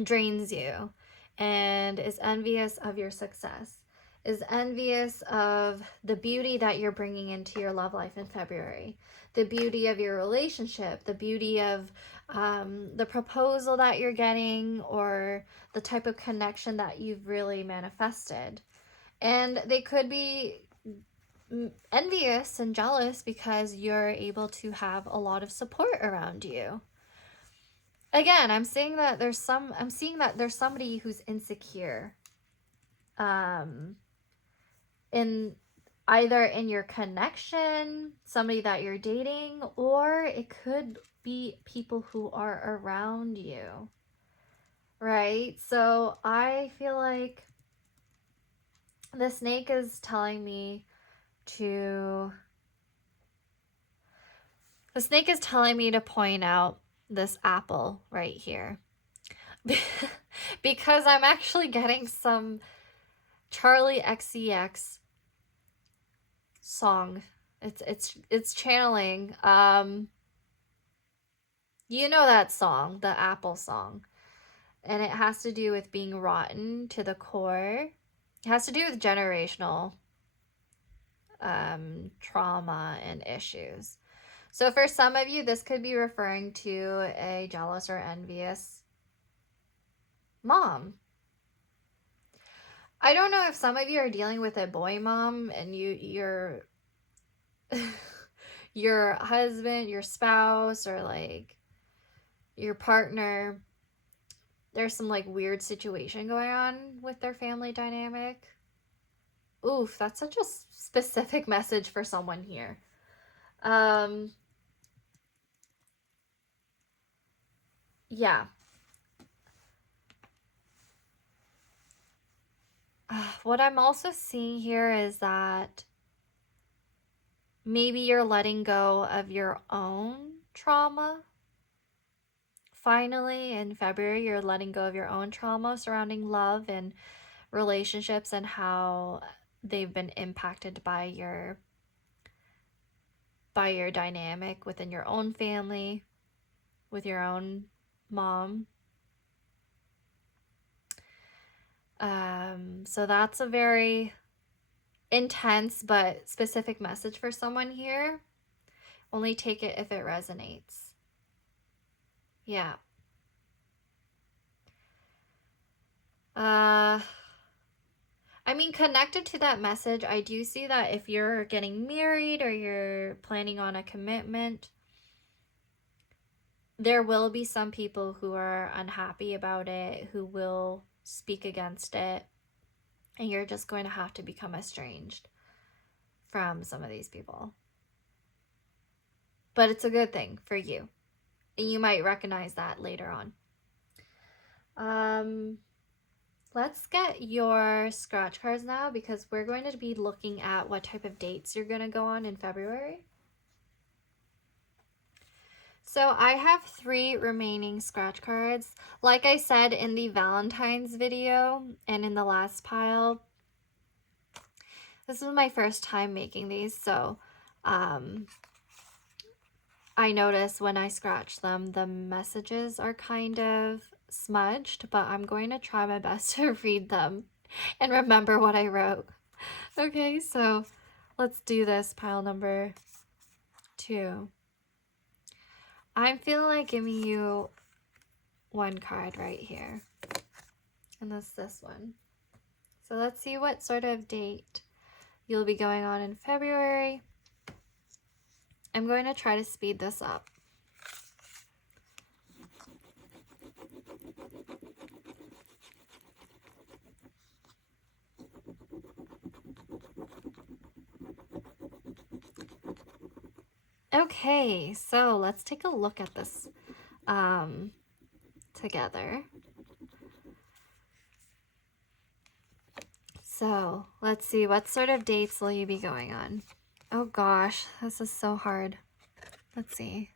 drains you and is envious of your success, is envious of the beauty that you're bringing into your love life in February, the beauty of your relationship, the beauty of the proposal that you're getting, or the type of connection that you've really manifested. And they could be envious and jealous because you're able to have a lot of support around you. Again, I'm seeing that there's somebody who's insecure. In either in your connection, somebody that you're dating, or it could be people who are around you, right? So I feel like the snake is telling me to point out this apple right here because I'm actually getting some Charlie XCX song. It's channeling you know that song, the Apple song, and it has to do with being rotten to the core. It has to do with generational trauma and issues. So for some of you, this could be referring to a jealous or envious mom. I don't know if some of you are dealing with a boy mom and your your husband, your spouse, or like your partner, there's some like weird situation going on with their family dynamic. Oof, that's such a specific message for someone here. Yeah. What I'm also seeing here is that maybe you're letting go of your own trauma finally in February, you're letting go of your own trauma surrounding love and relationships and how they've been impacted by your dynamic within your own family, with your own mom. So that's a very intense but specific message for someone here. Only take it if it resonates. Yeah. I mean, connected to that message, I do see that if you're getting married or you're planning on a commitment, there will be some people who are unhappy about it, who will speak against it, and you're just going to have to become estranged from some of these people. But it's a good thing for you, and you might recognize that later on. Let's get your scratch cards now, because we're going to be looking at what type of dates you're going to go on in February. So I have 3 remaining scratch cards. Like I said in the Valentine's video and in the last pile, this is my first time making these, so I notice when I scratch them, the messages are kind of smudged, but I'm going to try my best to read them and remember what I wrote. Okay, so let's do this, pile number 2. I'm feeling like giving you one card right here, and that's this one. So let's see what sort of date you'll be going on in February. I'm going to try to speed this up. Okay, so let's take a look at this together. So let's see, what sort of dates will you be going on? Oh gosh, this is so hard. Let's see.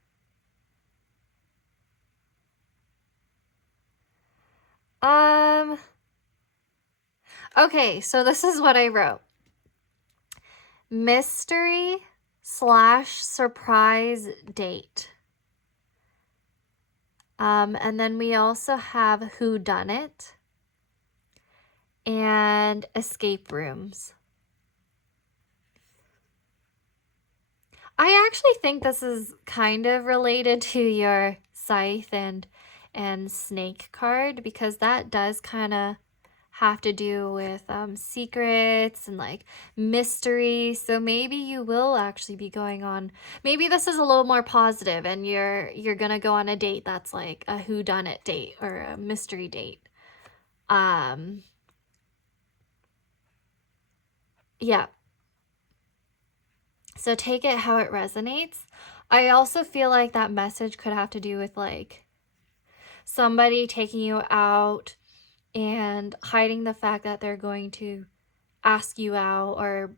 Okay, so this is what I wrote. Mystery / surprise date. And then we also have whodunit and escape rooms. I actually think this is kind of related to your scythe and snake card, because that does kind of have to do with secrets and like mystery. So maybe you will actually be going on, maybe this is a little more positive and you're gonna go on a date that's like a whodunit date or a mystery date. Yeah, so take it how it resonates. I also feel like that message could have to do with like somebody taking you out and hiding the fact that they're going to ask you out or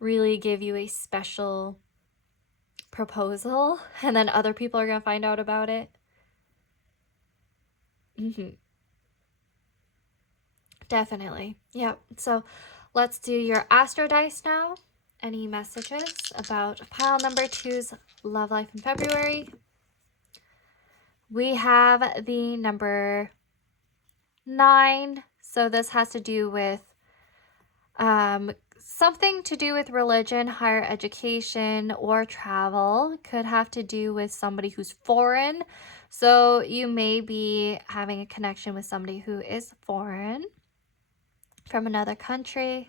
really give you a special proposal, and then other people are going to find out about it. Definitely. Yep. So let's do your Astro dice now. Any messages about pile number 2's love life in February? We have the number 9. So this has to do with something to do with religion, higher education, or travel. Could have to do with somebody who's foreign. So you may be having a connection with somebody who is foreign, from another country.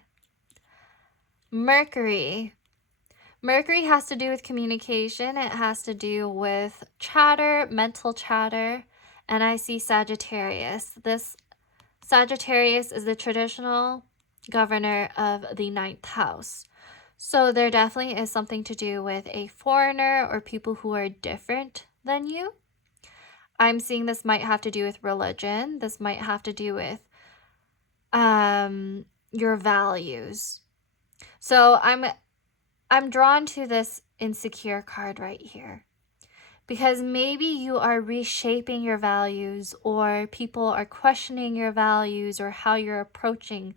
Mercury. Mercury has to do with communication. It has to do with chatter, mental chatter. And I see Sagittarius. This Sagittarius is the traditional governor of the 9th house. So there definitely is something to do with a foreigner or people who are different than you. I'm seeing this might have to do with religion. This might have to do with your values. So I'm drawn to this insecure card right here, because maybe you are reshaping your values, or people are questioning your values or how you're approaching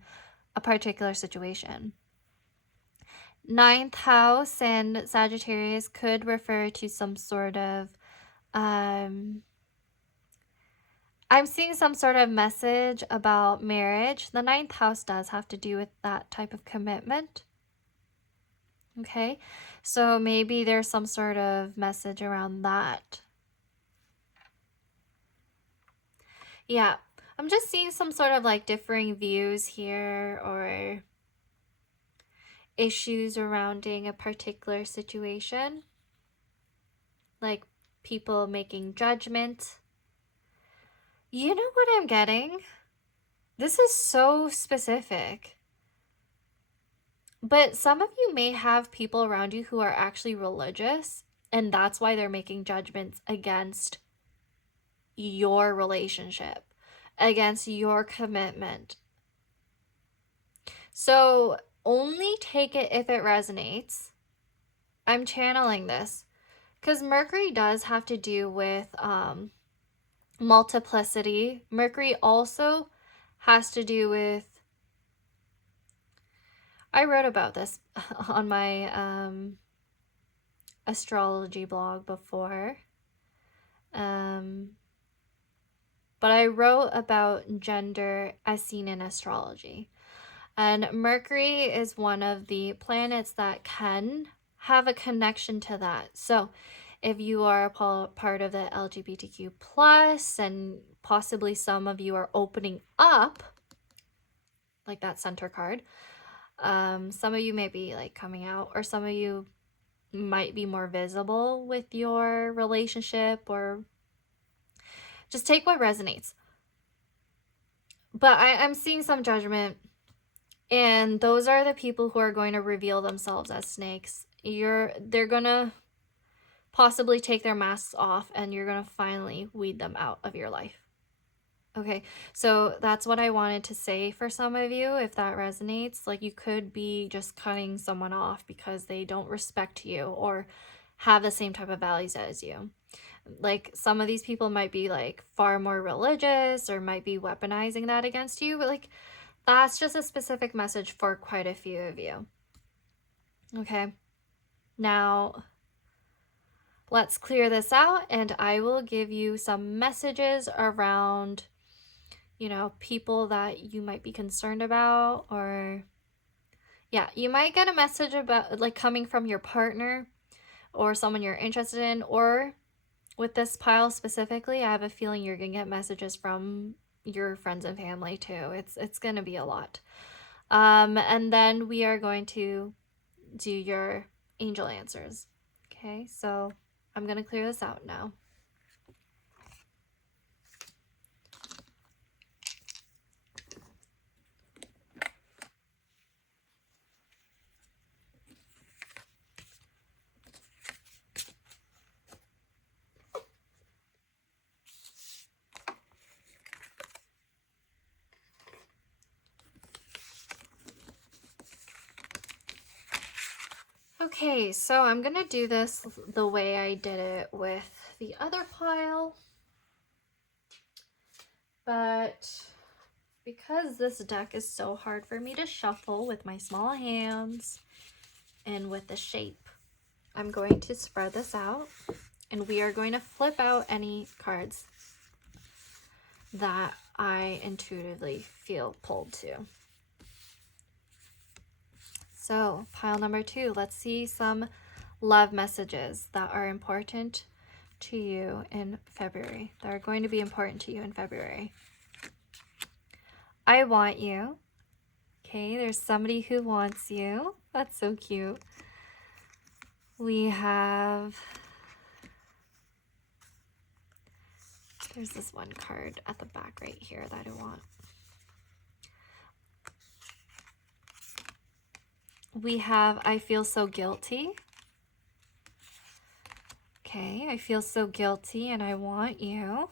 a particular situation. Ninth house and Sagittarius could refer to some sort of, I'm seeing some sort of message about marriage. The ninth house does have to do with that type of commitment. Okay, so maybe there's some sort of message around that. Yeah, I'm just seeing some sort of like differing views here, or issues surrounding a particular situation, like people making judgment. You know what I'm getting? This is so specific. But some of you may have people around you who are actually religious, and that's why they're making judgments against your relationship, against your commitment. So only take it if it resonates. I'm channeling this because Mercury does have to do with multiplicity. Mercury also has to do with, I wrote about this on my astrology blog before, but I wrote about gender as seen in astrology, and Mercury is one of the planets that can have a connection to that. So if you are a part of the LGBTQ plus, and possibly some of you are opening up, like that center card, some of you may be like coming out, or some of you might be more visible with your relationship, or just take what resonates. But I'm seeing some judgment, and those are the people who are going to reveal themselves as snakes. They're gonna possibly take their masks off, and you're gonna finally weed them out of your life. Okay, so that's what I wanted to say for some of you, if that resonates. Like, you could be just cutting someone off because they don't respect you or have the same type of values as you. Like, some of these people might be like far more religious, or might be weaponizing that against you, but like, that's just a specific message for quite a few of you. Okay, now let's clear this out, and I will give you some messages around, you know, people that you might be concerned about, or yeah, you might get a message about like coming from your partner or someone you're interested in, or with this pile specifically, I have a feeling you're gonna get messages from your friends and family too. It's gonna be a lot. And then we are going to do your angel answers. Okay, so I'm gonna clear this out now. Okay, so I'm gonna do this the way I did it with the other pile, but because this deck is so hard for me to shuffle with my small hands and with the shape, I'm going to spread this out, and we are going to flip out any cards that I intuitively feel pulled to. So pile number 2, let's see some love messages that are important to you in February, that are going to be important to you in February. I want you. Okay, there's somebody who wants you. That's so cute. We have, there's this one card at the back right here that I want. We have, I feel so guilty. Okay, I feel so guilty and I want you.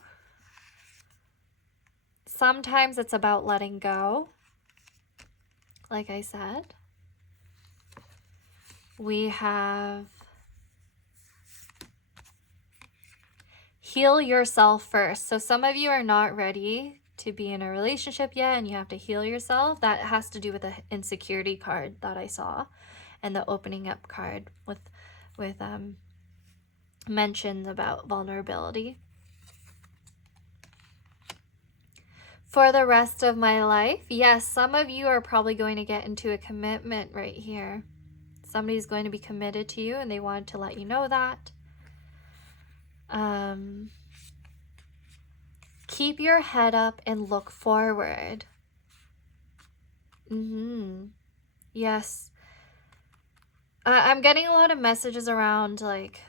Sometimes it's about letting go, like I said. We have, heal yourself first. So some of you are not ready to be in a relationship yet and you have to heal yourself. That has to do with the insecurity card that I saw and the opening up card with mentions about vulnerability. For the rest of my life, yes, some of you are probably going to get into a commitment right here. Somebody's going to be committed to you and they wanted to let you know that. Keep your head up and look forward. Yes. I'm getting a lot of messages around like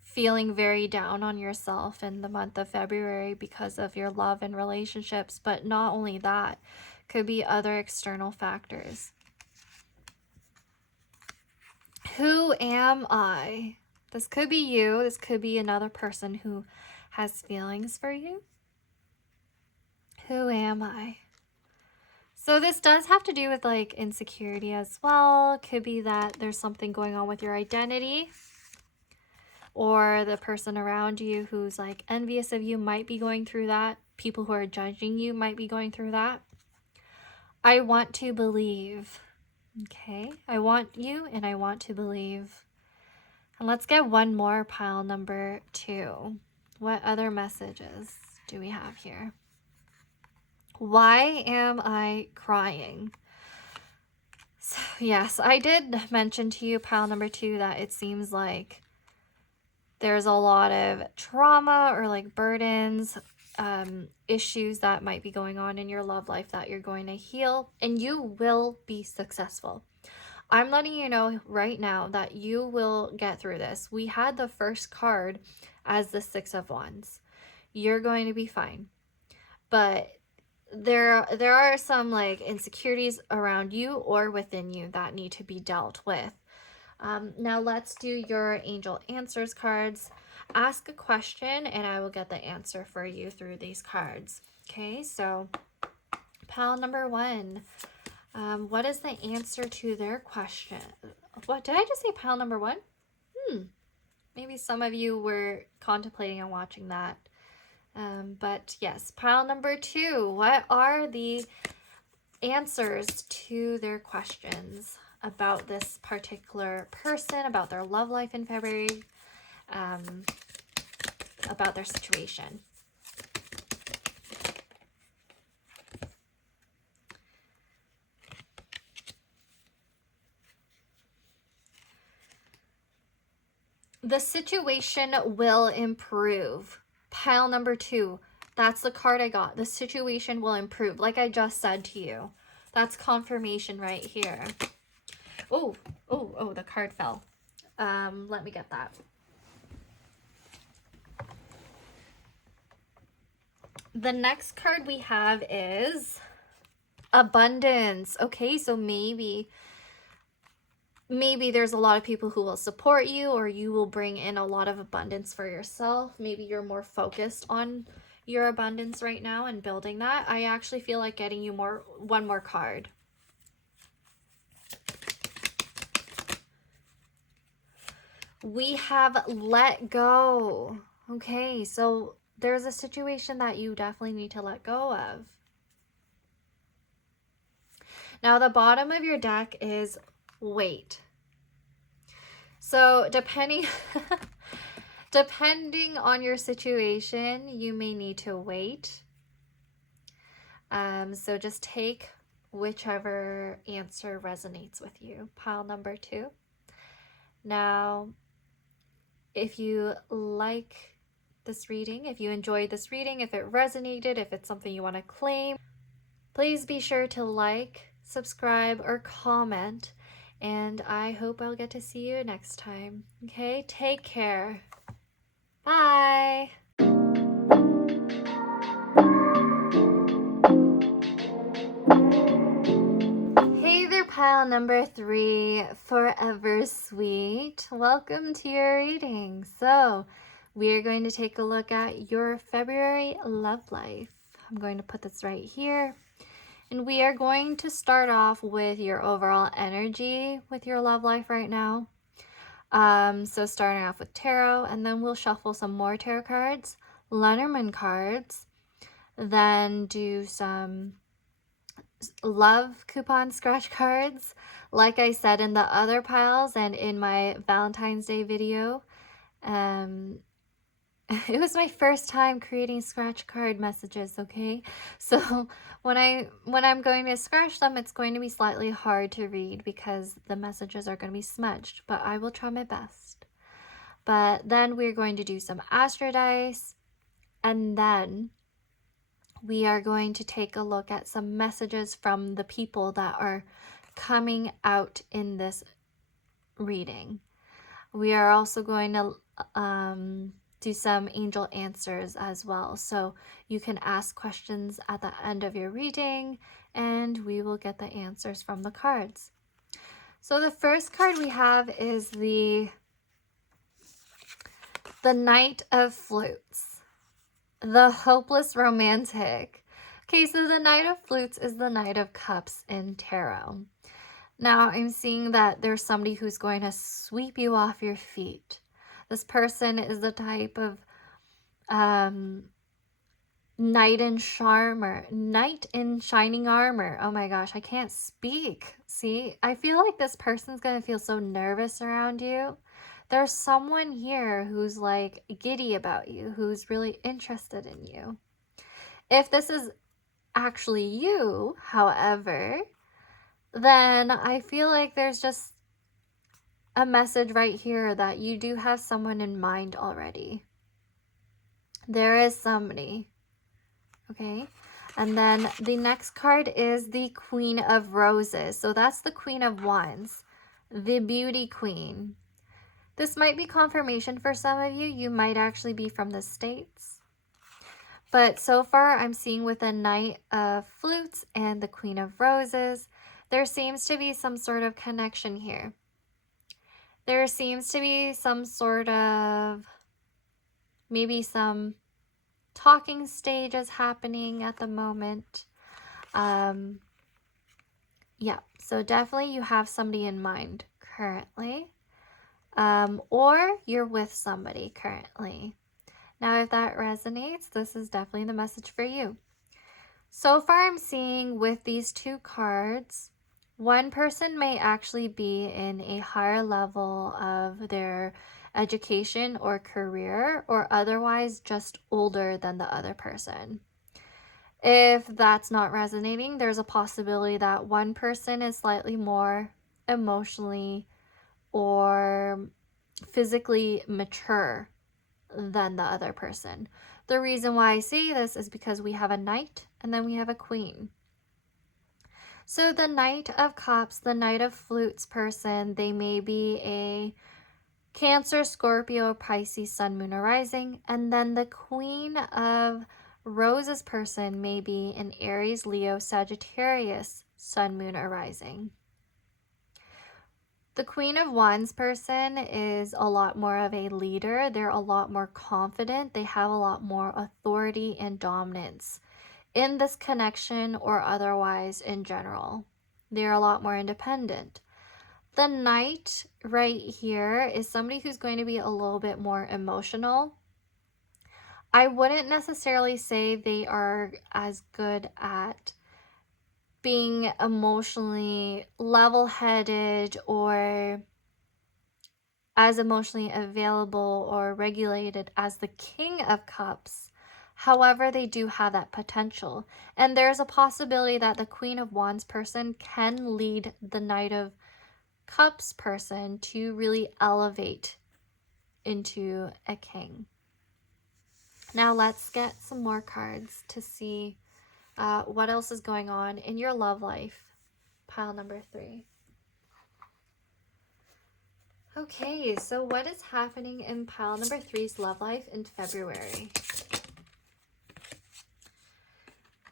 feeling very down on yourself in the month of February because of your love and relationships, but not only that, could be other external factors. Who am I? This could be you. This could be another person who has feelings for you. Who am I? So this does have to do with like insecurity as well. Could be that there's something going on with your identity, or the person around you who's like envious of you might be going through that. People who are judging you might be going through that. I want to believe. Okay, I want you and I want to believe. And let's get one more, pile number 2. What other messages do we have here? Why am I crying? So, yes, I did mention to you, pile number 2, that it seems like there's a lot of trauma or like burdens, issues that might be going on in your love life that you're going to heal, and you will be successful. I'm letting you know right now that you will get through this. We had the first card as the 6 of Wands. You're going to be fine. But there are some like insecurities around you or within you that need to be dealt with. Now let's do your angel answers cards. Ask a question and I will get the answer for you through these cards. Okay, so pile number 1. What is the answer to their question? What did I just say? Pile number 1? Maybe some of you were contemplating on watching that. But yes, pile number 2. What are the answers to their questions about this particular person, about their love life in February, about their situation? The situation will improve. Pile number 2. That's the card I got. The situation will improve. Like I just said to you. That's confirmation right here. Oh, the card fell. Let me get that. The next card we have is abundance. Okay, so maybe there's a lot of people who will support you, or you will bring in a lot of abundance for yourself. Maybe you're more focused on your abundance right now and building that. I actually feel like getting you one more card. We have let go. Okay, so there's a situation that you definitely need to let go of. Now the bottom of your deck is wait. So depending on your situation, you may need to wait. So just take whichever answer resonates with you. Pile number 2. Now, if you like this reading, if you enjoyed this reading, if it resonated, if it's something you want to claim, please be sure to like, subscribe, or comment. And I hope I'll get to see you next time. Okay, take care. Bye. Hey there, pile number 3, Forever Sweet. Welcome to your reading. So we're going to take a look at your February love life. I'm going to put this right here. And we are going to start off with your overall energy with your love life right now. So starting off with tarot, and then we'll shuffle some more tarot cards, Lenormand cards, then do some love coupon scratch cards, like I said in the other piles and in my Valentine's Day video. It was my first time creating scratch card messages, okay? So when I'm going to scratch them, it's going to be slightly hard to read because the messages are going to be smudged, but I will try my best. But then we're going to do some astro dice, and then we are going to take a look at some messages from the people that are coming out in this reading. We are also going to do some angel answers as well. So you can ask questions at the end of your reading and we will get the answers from the cards. So the first card we have is the Knight of Flutes, the hopeless romantic. Okay, so the Knight of Flutes is the Knight of Cups in tarot. Now I'm seeing that there's somebody who's going to sweep you off your feet. This person is the type of knight in shining armor. Oh my gosh, I can't speak. See, I feel like this person's going to feel so nervous around you. There's someone here who's like giddy about you, who's really interested in you. If this is actually you, however, then I feel like there's just a message right here that you do have someone in mind already. There is somebody. Okay. And then the next card is the Queen of Roses. So that's the Queen of Wands, the beauty queen. This might be confirmation for some of you. You might actually be from the States. But so far I'm seeing with the Knight of Flutes and the Queen of Roses, there seems to be some sort of connection here. There seems to be some sort of, maybe some talking stages happening at the moment. Yeah, so definitely you have somebody in mind currently. Or you're with somebody currently. Now, if that resonates, this is definitely the message for you. So far, I'm seeing with these two cards, one person may actually be in a higher level of their education or career, or otherwise just older than the other person. If that's not resonating, there's a possibility that one person is slightly more emotionally or physically mature than the other person. The reason why I say this is because we have a knight and then we have a queen. So the Knight of Cups, the Knight of Flutes person, they may be a Cancer, Scorpio, Pisces, Sun, Moon, or Rising. And then the Queen of Roses person may be an Aries, Leo, Sagittarius, Sun, Moon, or Rising. The Queen of Wands person is a lot more of a leader. They're a lot more confident. They have a lot more authority and dominance in this connection or otherwise in general. They're a lot more independent. The Knight right here is somebody who's going to be a little bit more emotional. I wouldn't necessarily say they are as good at being emotionally level-headed or as emotionally available or regulated as the King of Cups. However, they do have that potential. And there's a possibility that the Queen of Wands person can lead the Knight of Cups person to really elevate into a king. Now let's get some more cards to see what else is going on in your love life. Pile number 3. Okay, so what is happening in pile number 3's love life in February?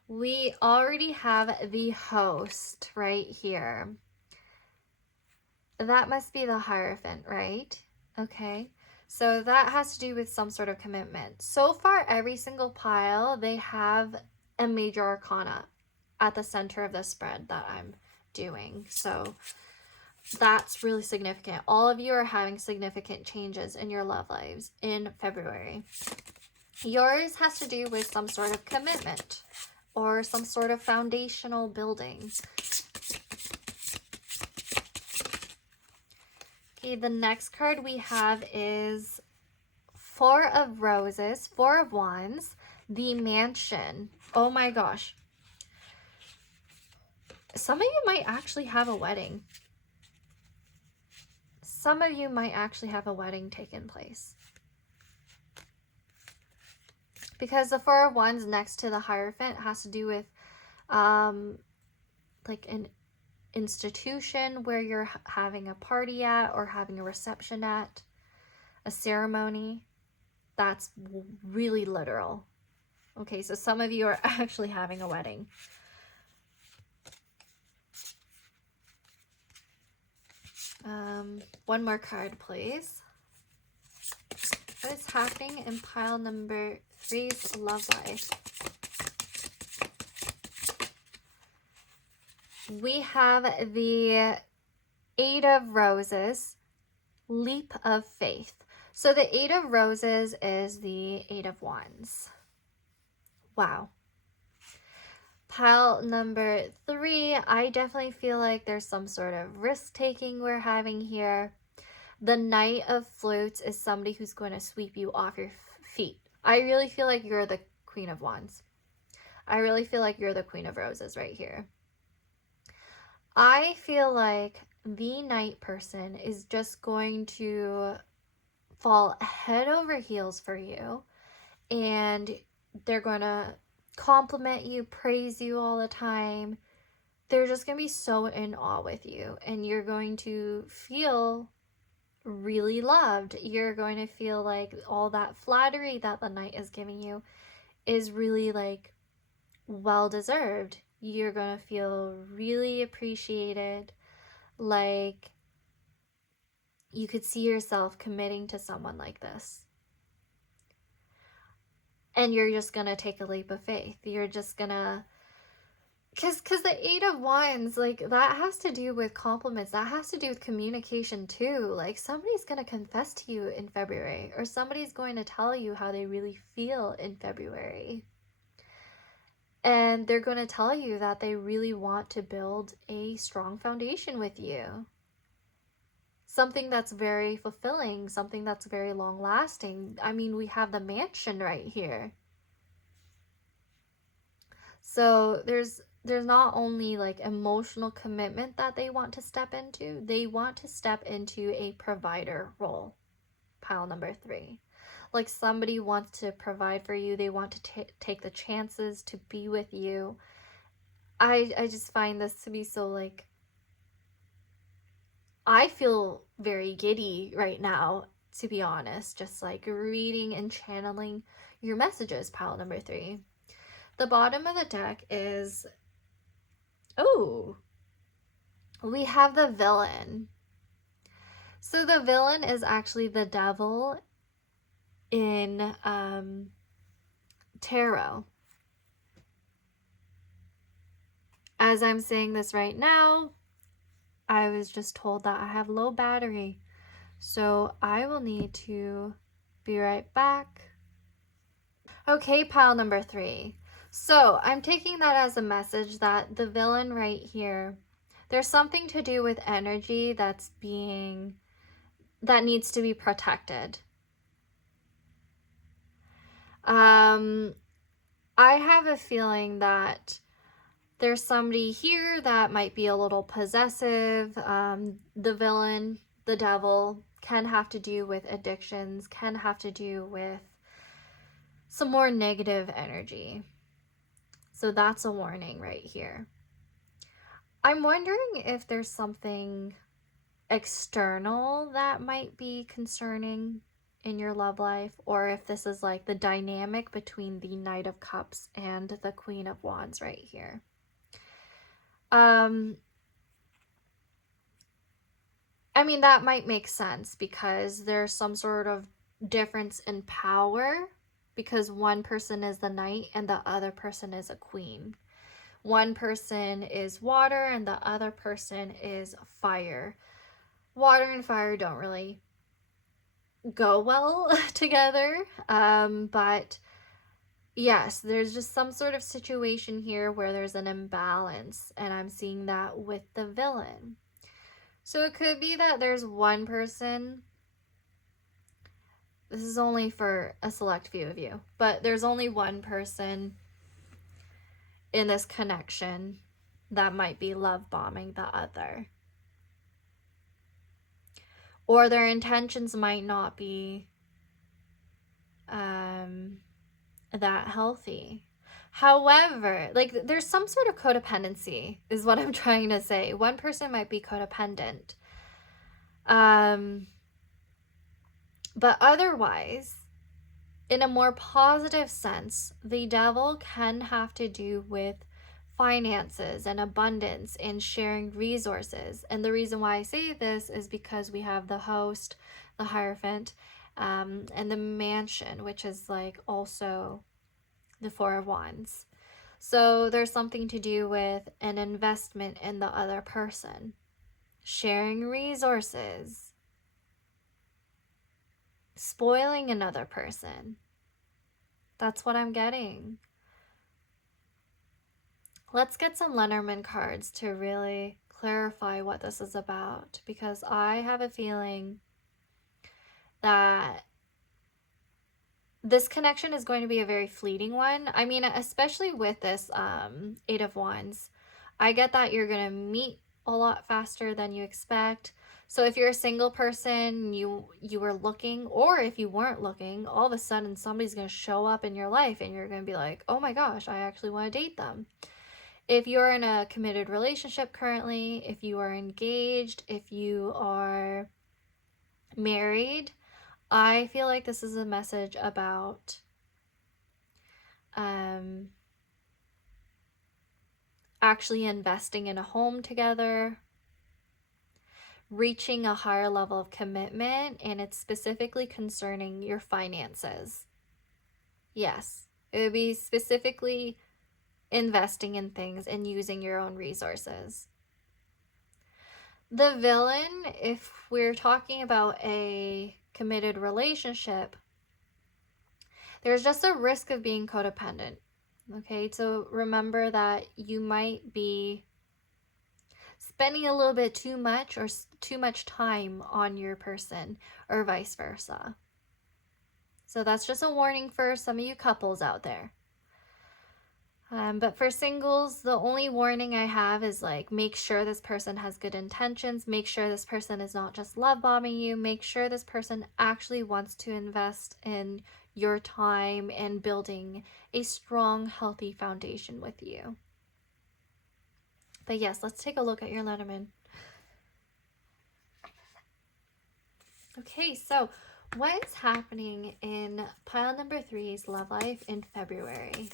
We already have the Host right here. That must be the Hierophant, right? Okay, so that has to do with some sort of commitment. So far, every single pile, they have a major arcana at the center of the spread that I'm doing. So That's really significant. All of you are having significant changes in your love lives in February. Yours has to do with some sort of commitment or some sort of foundational building. Okay, the next card we have is Four of Roses, Four of Wands, the Mansion. Oh my gosh. Some of you might actually have a wedding. Some of you might actually have a wedding taking place. Because the Four of Wands next to the Hierophant has to do with like an institution where you're having a party at or having a reception at, a ceremony. That's really literal. Okay, so some of you are actually having a wedding. One more card, please. What is happening in pile number 3's love life? We have the Eight of Roses, Leap of Faith. So the Eight of Roses is the Eight of Wands. Wow. Pile number 3, I definitely feel like there's some sort of risk-taking we're having here. The Knight of Flutes is somebody who's going to sweep you off your feet. I really feel like you're the Queen of Wands. I really feel like you're the Queen of Roses right here. I feel like the Knight person is just going to fall head over heels for you, and they're going to compliment you, praise you all the time. They're just going to be so in awe with you, and you're going to feel really loved. You're going to feel like all that flattery that the Knight is giving you is really like well deserved. You're going to feel really appreciated, like you could see yourself committing to someone like this. And you're just going to take a leap of faith. You're just going to, because the Eight of Wands, like, that has to do with compliments. That has to do with communication too. Like, somebody's going to confess to you in February, or somebody's going to tell you how they really feel in February. And they're going to tell you that they really want to build a strong foundation with you. Something that's very fulfilling, something that's very long lasting. I mean, we have the mansion right here. So there's not only like emotional commitment that they want to step into, they want to step into a provider role. Pile number 3. Like, somebody wants to provide for you. They want to take the chances to be with you. I just find this to be so, like, I feel very giddy right now, to be honest, just like reading and channeling your messages, pile number 3. The bottom of the deck is, oh, we have the Villain. So the Villain is actually the devil in tarot. As I'm saying this right now, I was just told that I have low battery, so I will need to be right back. Okay, pile number 3. So I'm taking that as a message that the Villain right here, there's something to do with energy that needs to be protected. I have a feeling that there's somebody here that might be a little possessive. The Villain, the devil, can have to do with addictions, can have to do with some more negative energy. So that's a warning right here. I'm wondering if there's something external that might be concerning in your love life, or if this is like the dynamic between the Knight of Cups and the Queen of Wands right here. I mean, that might make sense because there's some sort of difference in power, because one person is the Knight and the other person is a Queen. One person is water and the other person is fire. water and fire don't really go well together. But yes, there's just some sort of situation here where there's an imbalance, and I'm seeing that with the villain. So it could be that there's one person, this is only for a select few of you, but there's only one person in this connection that might be love bombing the other. Or their intentions might not be that healthy. However, like, there's some sort of codependency is what I'm trying to say. One person might be codependent. But otherwise, in a more positive sense, the devil can have to do with finances and abundance and sharing resources. And the reason why I say this is because we have the host, the Hierophant, and the mansion, which is like also the Four of Wands. So there's something to do with an investment in the other person, sharing resources, spoiling another person. That's what I'm getting. Let's get some Lenormand cards to really clarify what this is about, because I have a feeling that this connection is going to be a very fleeting one. I mean, especially with this Eight of Wands, I get that you're going to meet a lot faster than you expect. So if you're a single person, you were looking, or if you weren't looking, all of a sudden somebody's going to show up in your life and you're going to be like, oh my gosh, I actually want to date them. If you're in a committed relationship currently, if you are engaged, if you are married, I feel like this is a message about actually investing in a home together, reaching a higher level of commitment, and it's specifically concerning your finances. Yes, it would be specifically investing in things and using your own resources. The villain, if we're talking about a committed relationship, there's just a risk of being codependent. Okay, so remember that you might be spending a little bit too much or too much time on your person, or vice versa. So that's just a warning for some of you couples out there. But for singles, the only warning I have is like, make sure this person has good intentions. Make sure this person is not just love bombing you. Make sure this person actually wants to invest in your time and building a strong, healthy foundation with you. But yes, let's take a look at your Lenormand. Okay, so what is happening in pile number 3's love life in February?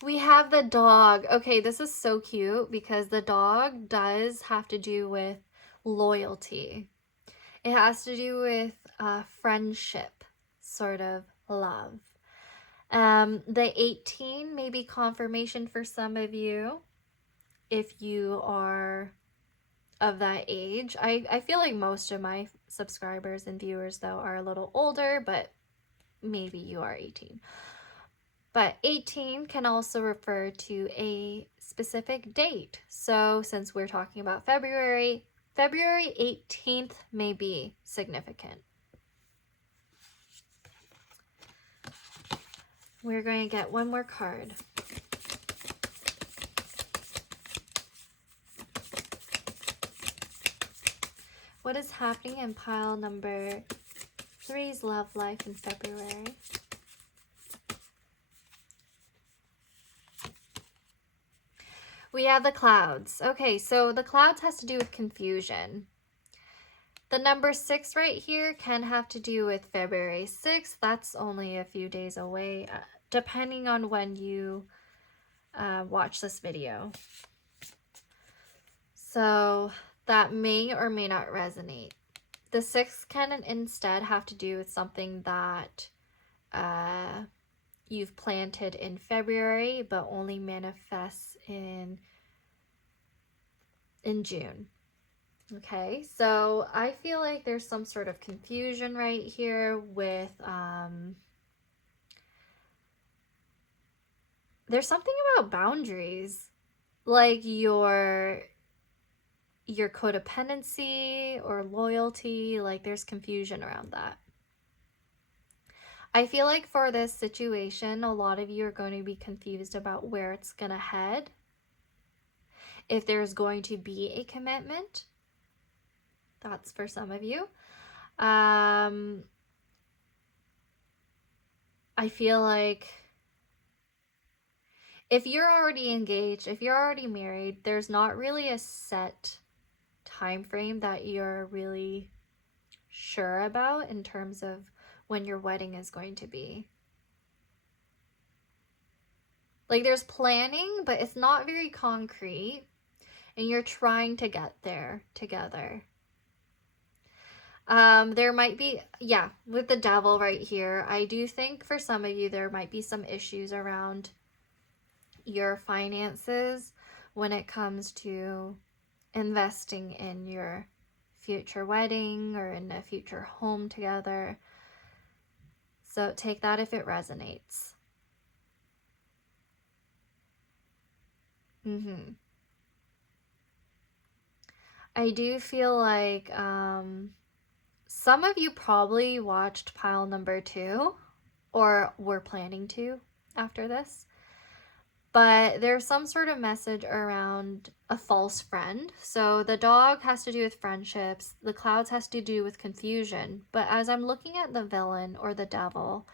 We have the dog. Okay, this is so cute because the dog does have to do with loyalty. It has to do with friendship, sort of love. The 18 may be confirmation for some of you if you are of that age. I feel like most of my subscribers and viewers, though, are a little older, but maybe you are 18. But 18 can also refer to a specific date. So since we're talking about February 18th may be significant. We're going to get one more card. What is happening in pile number 3's love life in February? We have the clouds. Okay, so the clouds has to do with confusion. The number 6 right here can have to do with February 6th. That's only a few days away, depending on when you watch this video. So that may or may not resonate. The 6 can instead have to do with something that you've planted in February but only manifests in June. Okay, so I feel like there's some sort of confusion right here with there's something about boundaries, like your codependency or loyalty, like there's confusion around that. I feel like for this situation, a lot of you are going to be confused about where it's going to head. If there's going to be a commitment, that's for some of you. I feel like if you're already engaged, if you're already married, there's not really a set time frame that you're really sure about in terms of when your wedding is going to be. Like there's planning, but it's not very concrete, and you're trying to get there together. There might be, yeah, with the devil right here, I do think for some of you there might be some issues around your finances when it comes to investing in your future wedding or in a future home together. So take that if it resonates. I do feel like some of you probably watched pile number 2 or were planning to after this. But there's some sort of message around a false friend. So the dog has to do with friendships. The clouds has to do with confusion. But as I'm looking at the villain or the devil,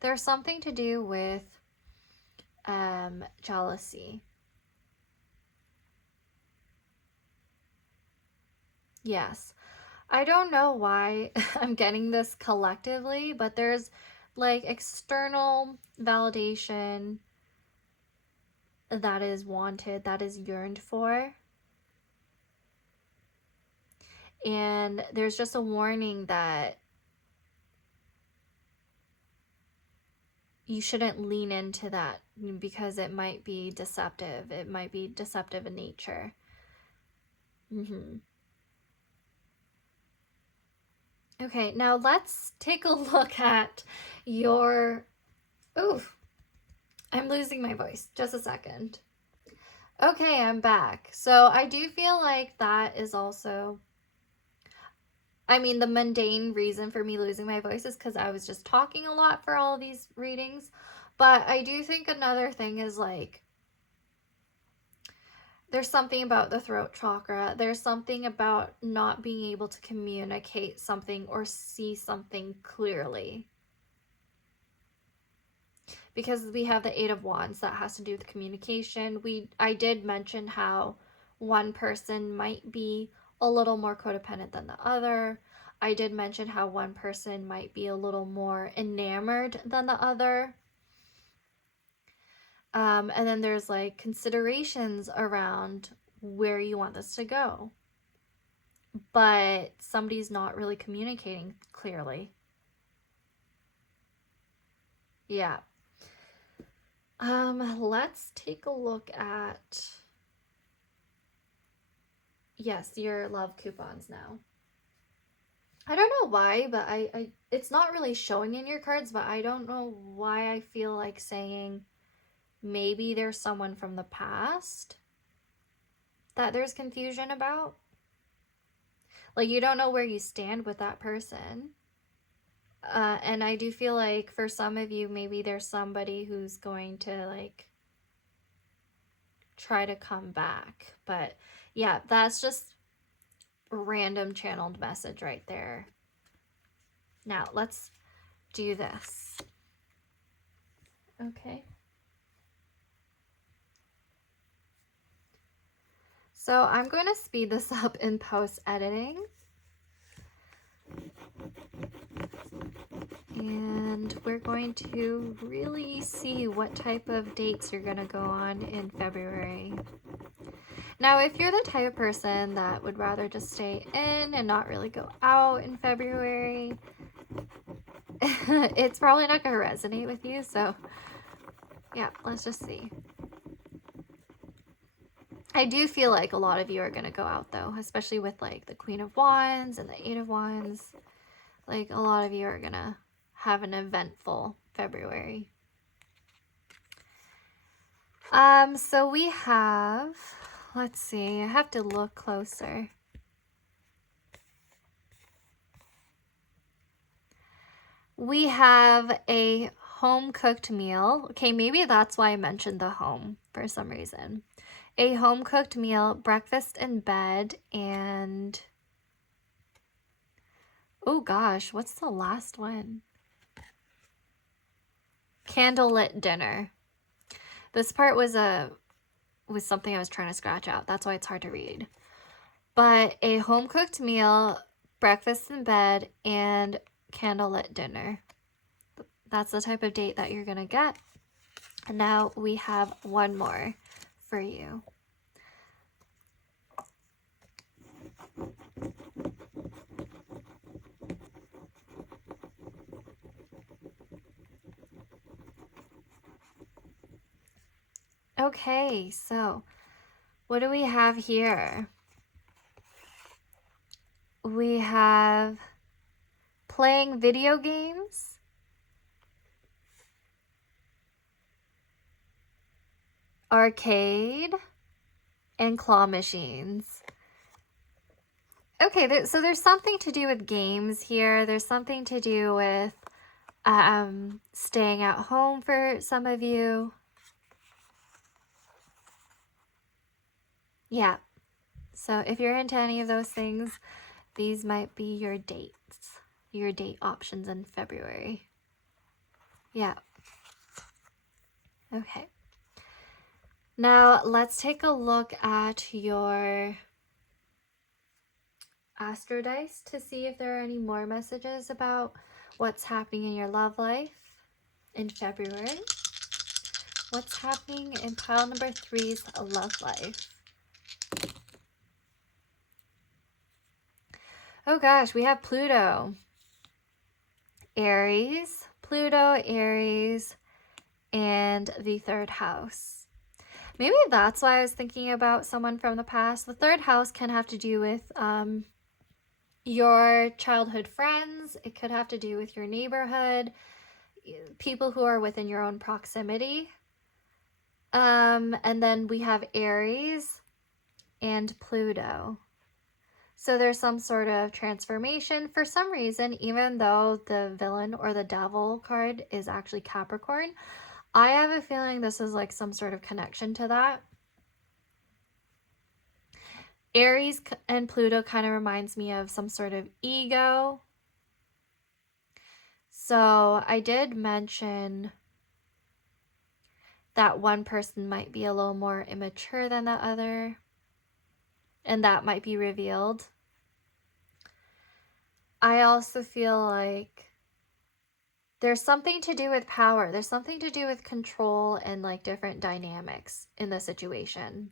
there's something to do with jealousy. Yes. I don't know why I'm getting this collectively, but there's like external validation that is wanted, that is yearned for. And there's just a warning that you shouldn't lean into that because it might be deceptive. It might be deceptive in nature. Okay, now let's take a look at your... Oof. I'm losing my voice. Just a second. Okay, I'm back. So I do feel like that is also... I mean, the mundane reason for me losing my voice is because I was just talking a lot for all of these readings. But I do think another thing is like... There's something about the throat chakra. There's something about not being able to communicate something or see something clearly. Because we have the 8 of Wands, that has to do with communication. I did mention how one person might be a little more codependent than the other. I did mention how one person might be a little more enamored than the other. And then there's like considerations around where you want this to go. But somebody's not really communicating clearly. Yeah. Let's take a look at, yes, your love coupons now. I don't know why, but it's not really showing in your cards, but I don't know why I feel like saying maybe there's someone from the past that there's confusion about. Like you don't know where you stand with that person. And I do feel like for some of you, maybe there's somebody who's going to like try to come back. But yeah, that's just a random channeled message right there. Now let's do this. Okay. So I'm going to speed this up in post editing. And we're going to really see what type of dates you're going to go on in February. Now, if you're the type of person that would rather just stay in and not really go out in February, it's probably not going to resonate with you. So, yeah, let's just see. I do feel like a lot of you are going to go out, though, especially with, like, the Queen of Wands and the Eight of Wands. Like, a lot of you are going to have an eventful February. So we have, let's see, I have to look closer. We have a home-cooked meal. Okay, maybe that's why I mentioned the home for some reason. A home-cooked meal, breakfast in bed, and... oh gosh, what's the last one? Candlelit dinner. This part was something I was trying to scratch out. That's why it's hard to read. But a home-cooked meal, breakfast in bed, and candlelit dinner. That's the type of date that you're going to get. And now we have one more for you. Okay, so what do we have here? We have playing video games, arcade, and claw machines. Okay, so there's something to do with games here. There's something to do with staying at home for some of you. Yeah. So if you're into any of those things, these might be your dates, your date options in February. Yeah. Okay. Now let's take a look at your Astro Dice to see if there are any more messages about what's happening in your love life in February. What's happening in pile number 3's love life? Oh gosh, we have Pluto, Aries, Pluto, Aries, and the 3rd house. Maybe that's why I was thinking about someone from the past. The 3rd house can have to do with your childhood friends. It could have to do with your neighborhood, people who are within your own proximity. And then we have Aries and Pluto. So there's some sort of transformation for some reason, even though the villain or the devil card is actually Capricorn. I have a feeling this is like some sort of connection to that. Aries and Pluto kind of reminds me of some sort of ego. So I did mention that one person might be a little more immature than the other. And that might be revealed. I also feel like there's something to do with power. There's something to do with control and like different dynamics in the situation.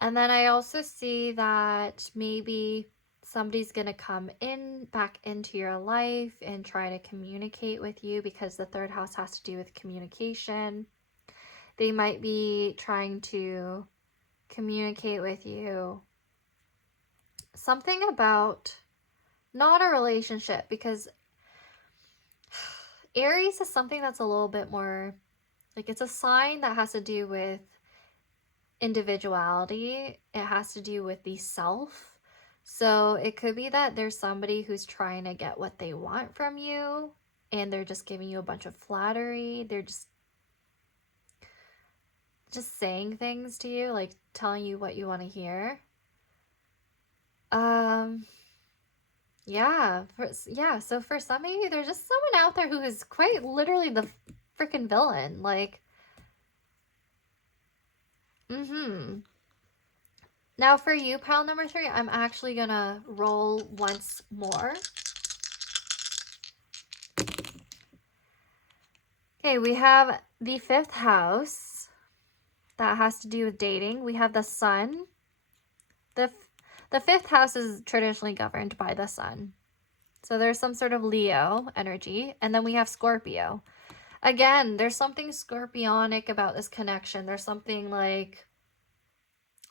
And then I also see that maybe somebody's going to come back into your life and try to communicate with you, because the 3rd house has to do with communication. They might be trying to communicate with you something about not a relationship, because Aries is something that's a little bit more like, it's a sign that has to do with individuality. It has to do with the self. So it could be that there's somebody who's trying to get what they want from you, and they're just giving you a bunch of flattery. They're just saying things to you, like telling you what you want to hear. So for some of you, there's just someone out there who is quite literally the freaking villain. Like, Now for you, pile number 3, I'm actually gonna roll once more. Okay, we have the 5th house, that has to do with dating. We have the sun. The fifth house is traditionally governed by the sun. So there's some sort of Leo energy. And then we have Scorpio. Again, there's something scorpionic about this connection. There's something like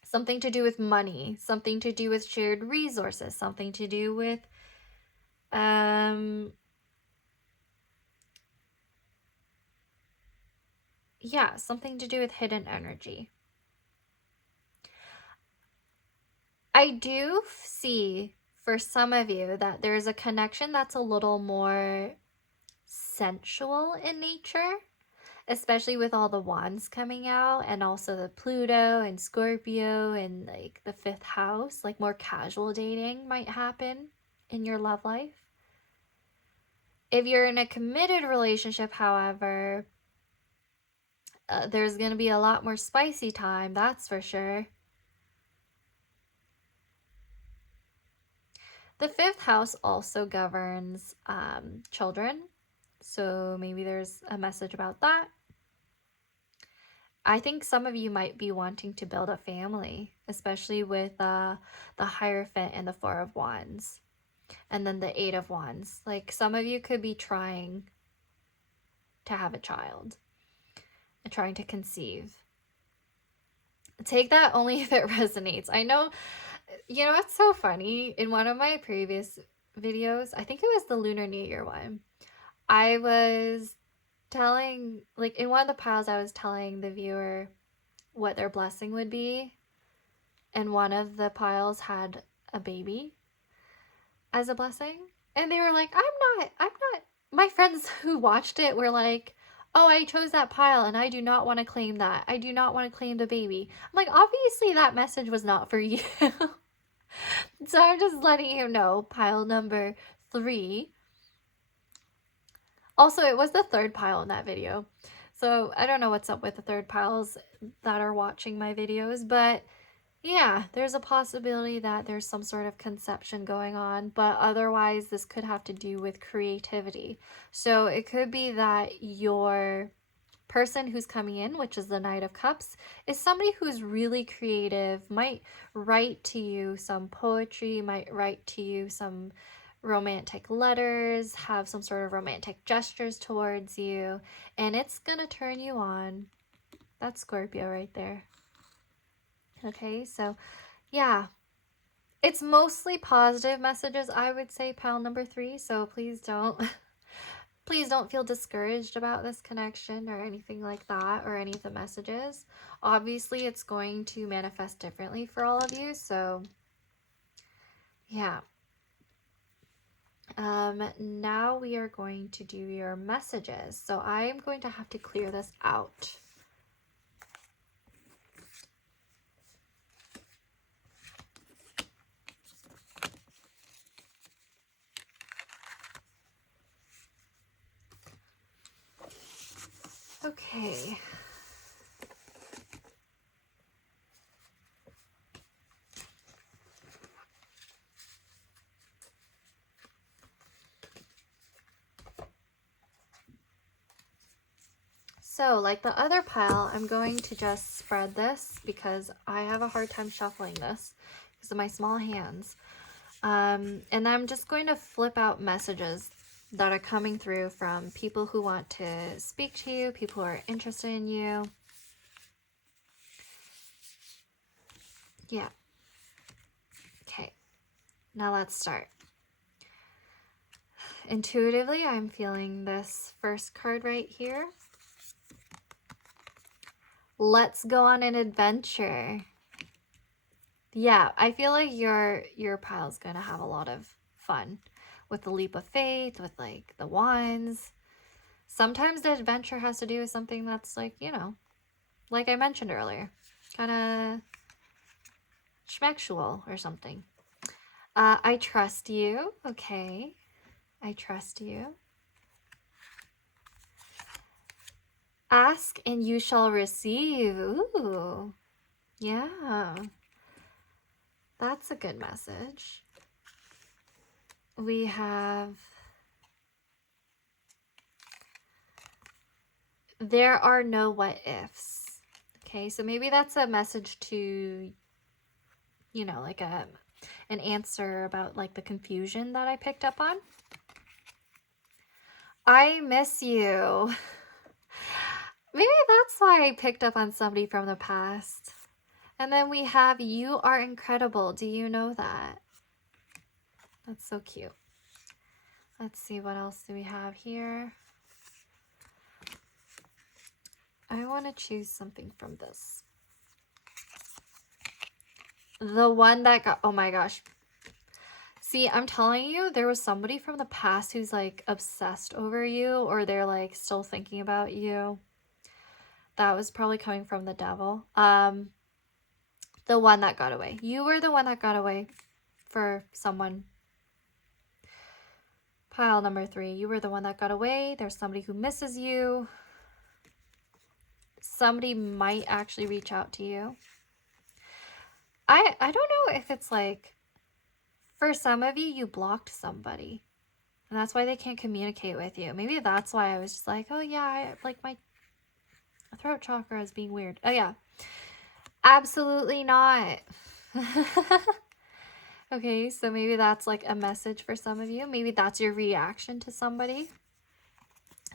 something to do with money, something to do with shared resources, something to do with yeah, something to do with hidden energy. I do see for some of you that there's a connection that's a little more sensual in nature, especially with all the wands coming out, and also the Pluto and Scorpio and like the fifth house. Like more casual dating might happen in your love life. If you're in a committed relationship, however, there's going to be a lot more spicy time, that's for sure. The fifth house also governs children, so maybe there's a message about that. I think some of you might be wanting to build a family, especially with the Hierophant and the Four of Wands, and then the Eight of Wands. Like some of you could be trying to have a child and trying to conceive. Take that only if it resonates. I know, you know, it's so funny. In one of my previous videos, I think it was the Lunar New Year one, I was telling, like in one of the piles, I was telling the viewer what their blessing would be. And one of the piles had a baby as a blessing. And they were like, I'm not. My friends who watched it were like, oh, I chose that pile and I do not want to claim that. I do not want to claim the baby. I'm like, obviously that message was not for you. So I'm just letting you know, pile number 3. Also, it was the third pile in that video. So I don't know what's up with the third piles that are watching my videos, but yeah, there's a possibility that there's some sort of conception going on, but otherwise this could have to do with creativity. So it could be that your person who's coming in, which is the Knight of Cups, is somebody who's really creative, might write to you some poetry, might write to you some romantic letters, have some sort of romantic gestures towards you, and it's gonna turn you on. That's Scorpio right there. Okay, so yeah, it's mostly positive messages, I would say, pile number 3. So please don't feel discouraged about this connection or anything like that, or any of the messages. Obviously, it's going to manifest differently for all of you. So yeah. Now we are going to do your messages. So I am going to have to clear this out. Okay. So, like the other pile, I'm going to just spread this because I have a hard time shuffling this because of my small hands. And I'm just going to flip out messages that are coming through from people who want to speak to you, people who are interested in you. Yeah. Okay. Now let's start. Intuitively, I'm feeling this first card right here. Let's go on an adventure. Yeah, I feel like your pile's gonna have a lot of fun with the leap of faith, with like the wands. Sometimes the adventure has to do with something that's like, you know, like I mentioned earlier, kind of schmexual or something. I trust you. Okay. I trust you. Ask and you shall receive. Ooh. Yeah. That's a good message. We have, there are no what ifs. Okay, so maybe that's a message to, you know, like an answer about like the confusion that I picked up on. I miss you. Maybe that's why I picked up on somebody from the past. And then we have, you are incredible. Do you know that? That's so cute. Let's see, what else do we have here? I want to choose something from this. The one that got, oh my gosh. See, I'm telling you, there was somebody from the past who's like obsessed over you, or they're like still thinking about you. That was probably coming from the devil. The one that got away. You were the one that got away for someone. Pile number 3. You were the one that got away. There's somebody who misses you. Somebody might actually reach out to you. I don't know if it's like, for some of you, you blocked somebody. And that's why they can't communicate with you. Maybe that's why I was just like, oh yeah, I like my throat chakra is being weird. Oh yeah. Absolutely not. Okay, so maybe that's like a message for some of you. Maybe that's your reaction to somebody.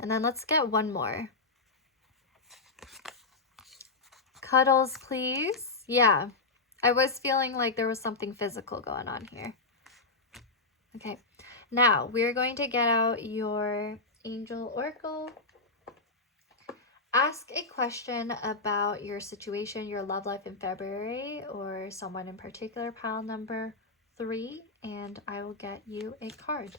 And then let's get one more. Cuddles, please. Yeah, I was feeling like there was something physical going on here. Okay, now we're going to get out your angel oracle. Ask a question about your situation, your love life in February, or someone in particular, pile number 3, and I will get you a card.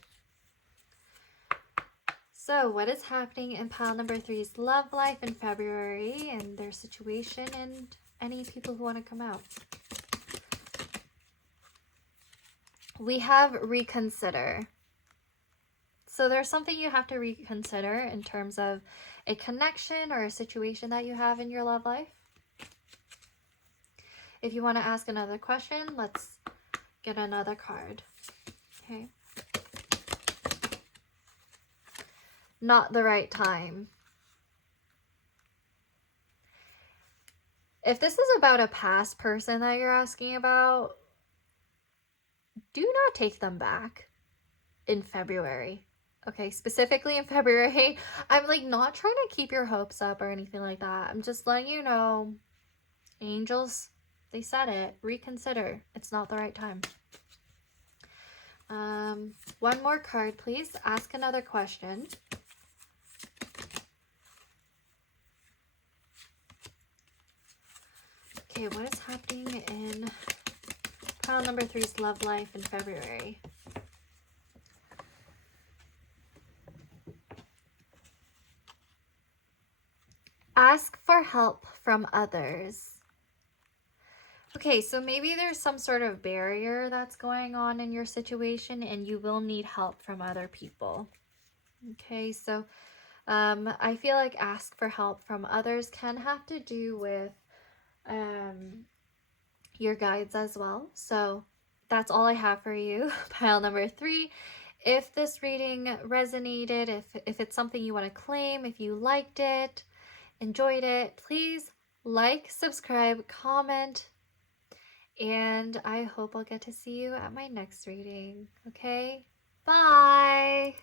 So what is happening in pile number 3's love life in February and their situation and any people who want to come out? We have reconsider. So there's something you have to reconsider in terms of a connection or a situation that you have in your love life. If you want to ask another question, let's get another card. Okay. Not the right time. If this is about a past person that you're asking about, do not take them back in February. Okay, specifically in February. I'm like not trying to keep your hopes up or anything like that. I'm just letting you know, angels, they said it. Reconsider. It's not the right time. One more card, please. Ask another question. Okay, what is happening in pile number 3's love life in February? Ask for help from others. Okay, so maybe there's some sort of barrier that's going on in your situation and you will need help from other people. Okay, so I feel like ask for help from others can have to do with your guides as well. So that's all I have for you. Pile number 3. If this reading resonated, if it's something you want to claim, if you liked it, enjoyed it, please like, subscribe, comment, and I hope I'll get to see you at my next reading. Okay, bye.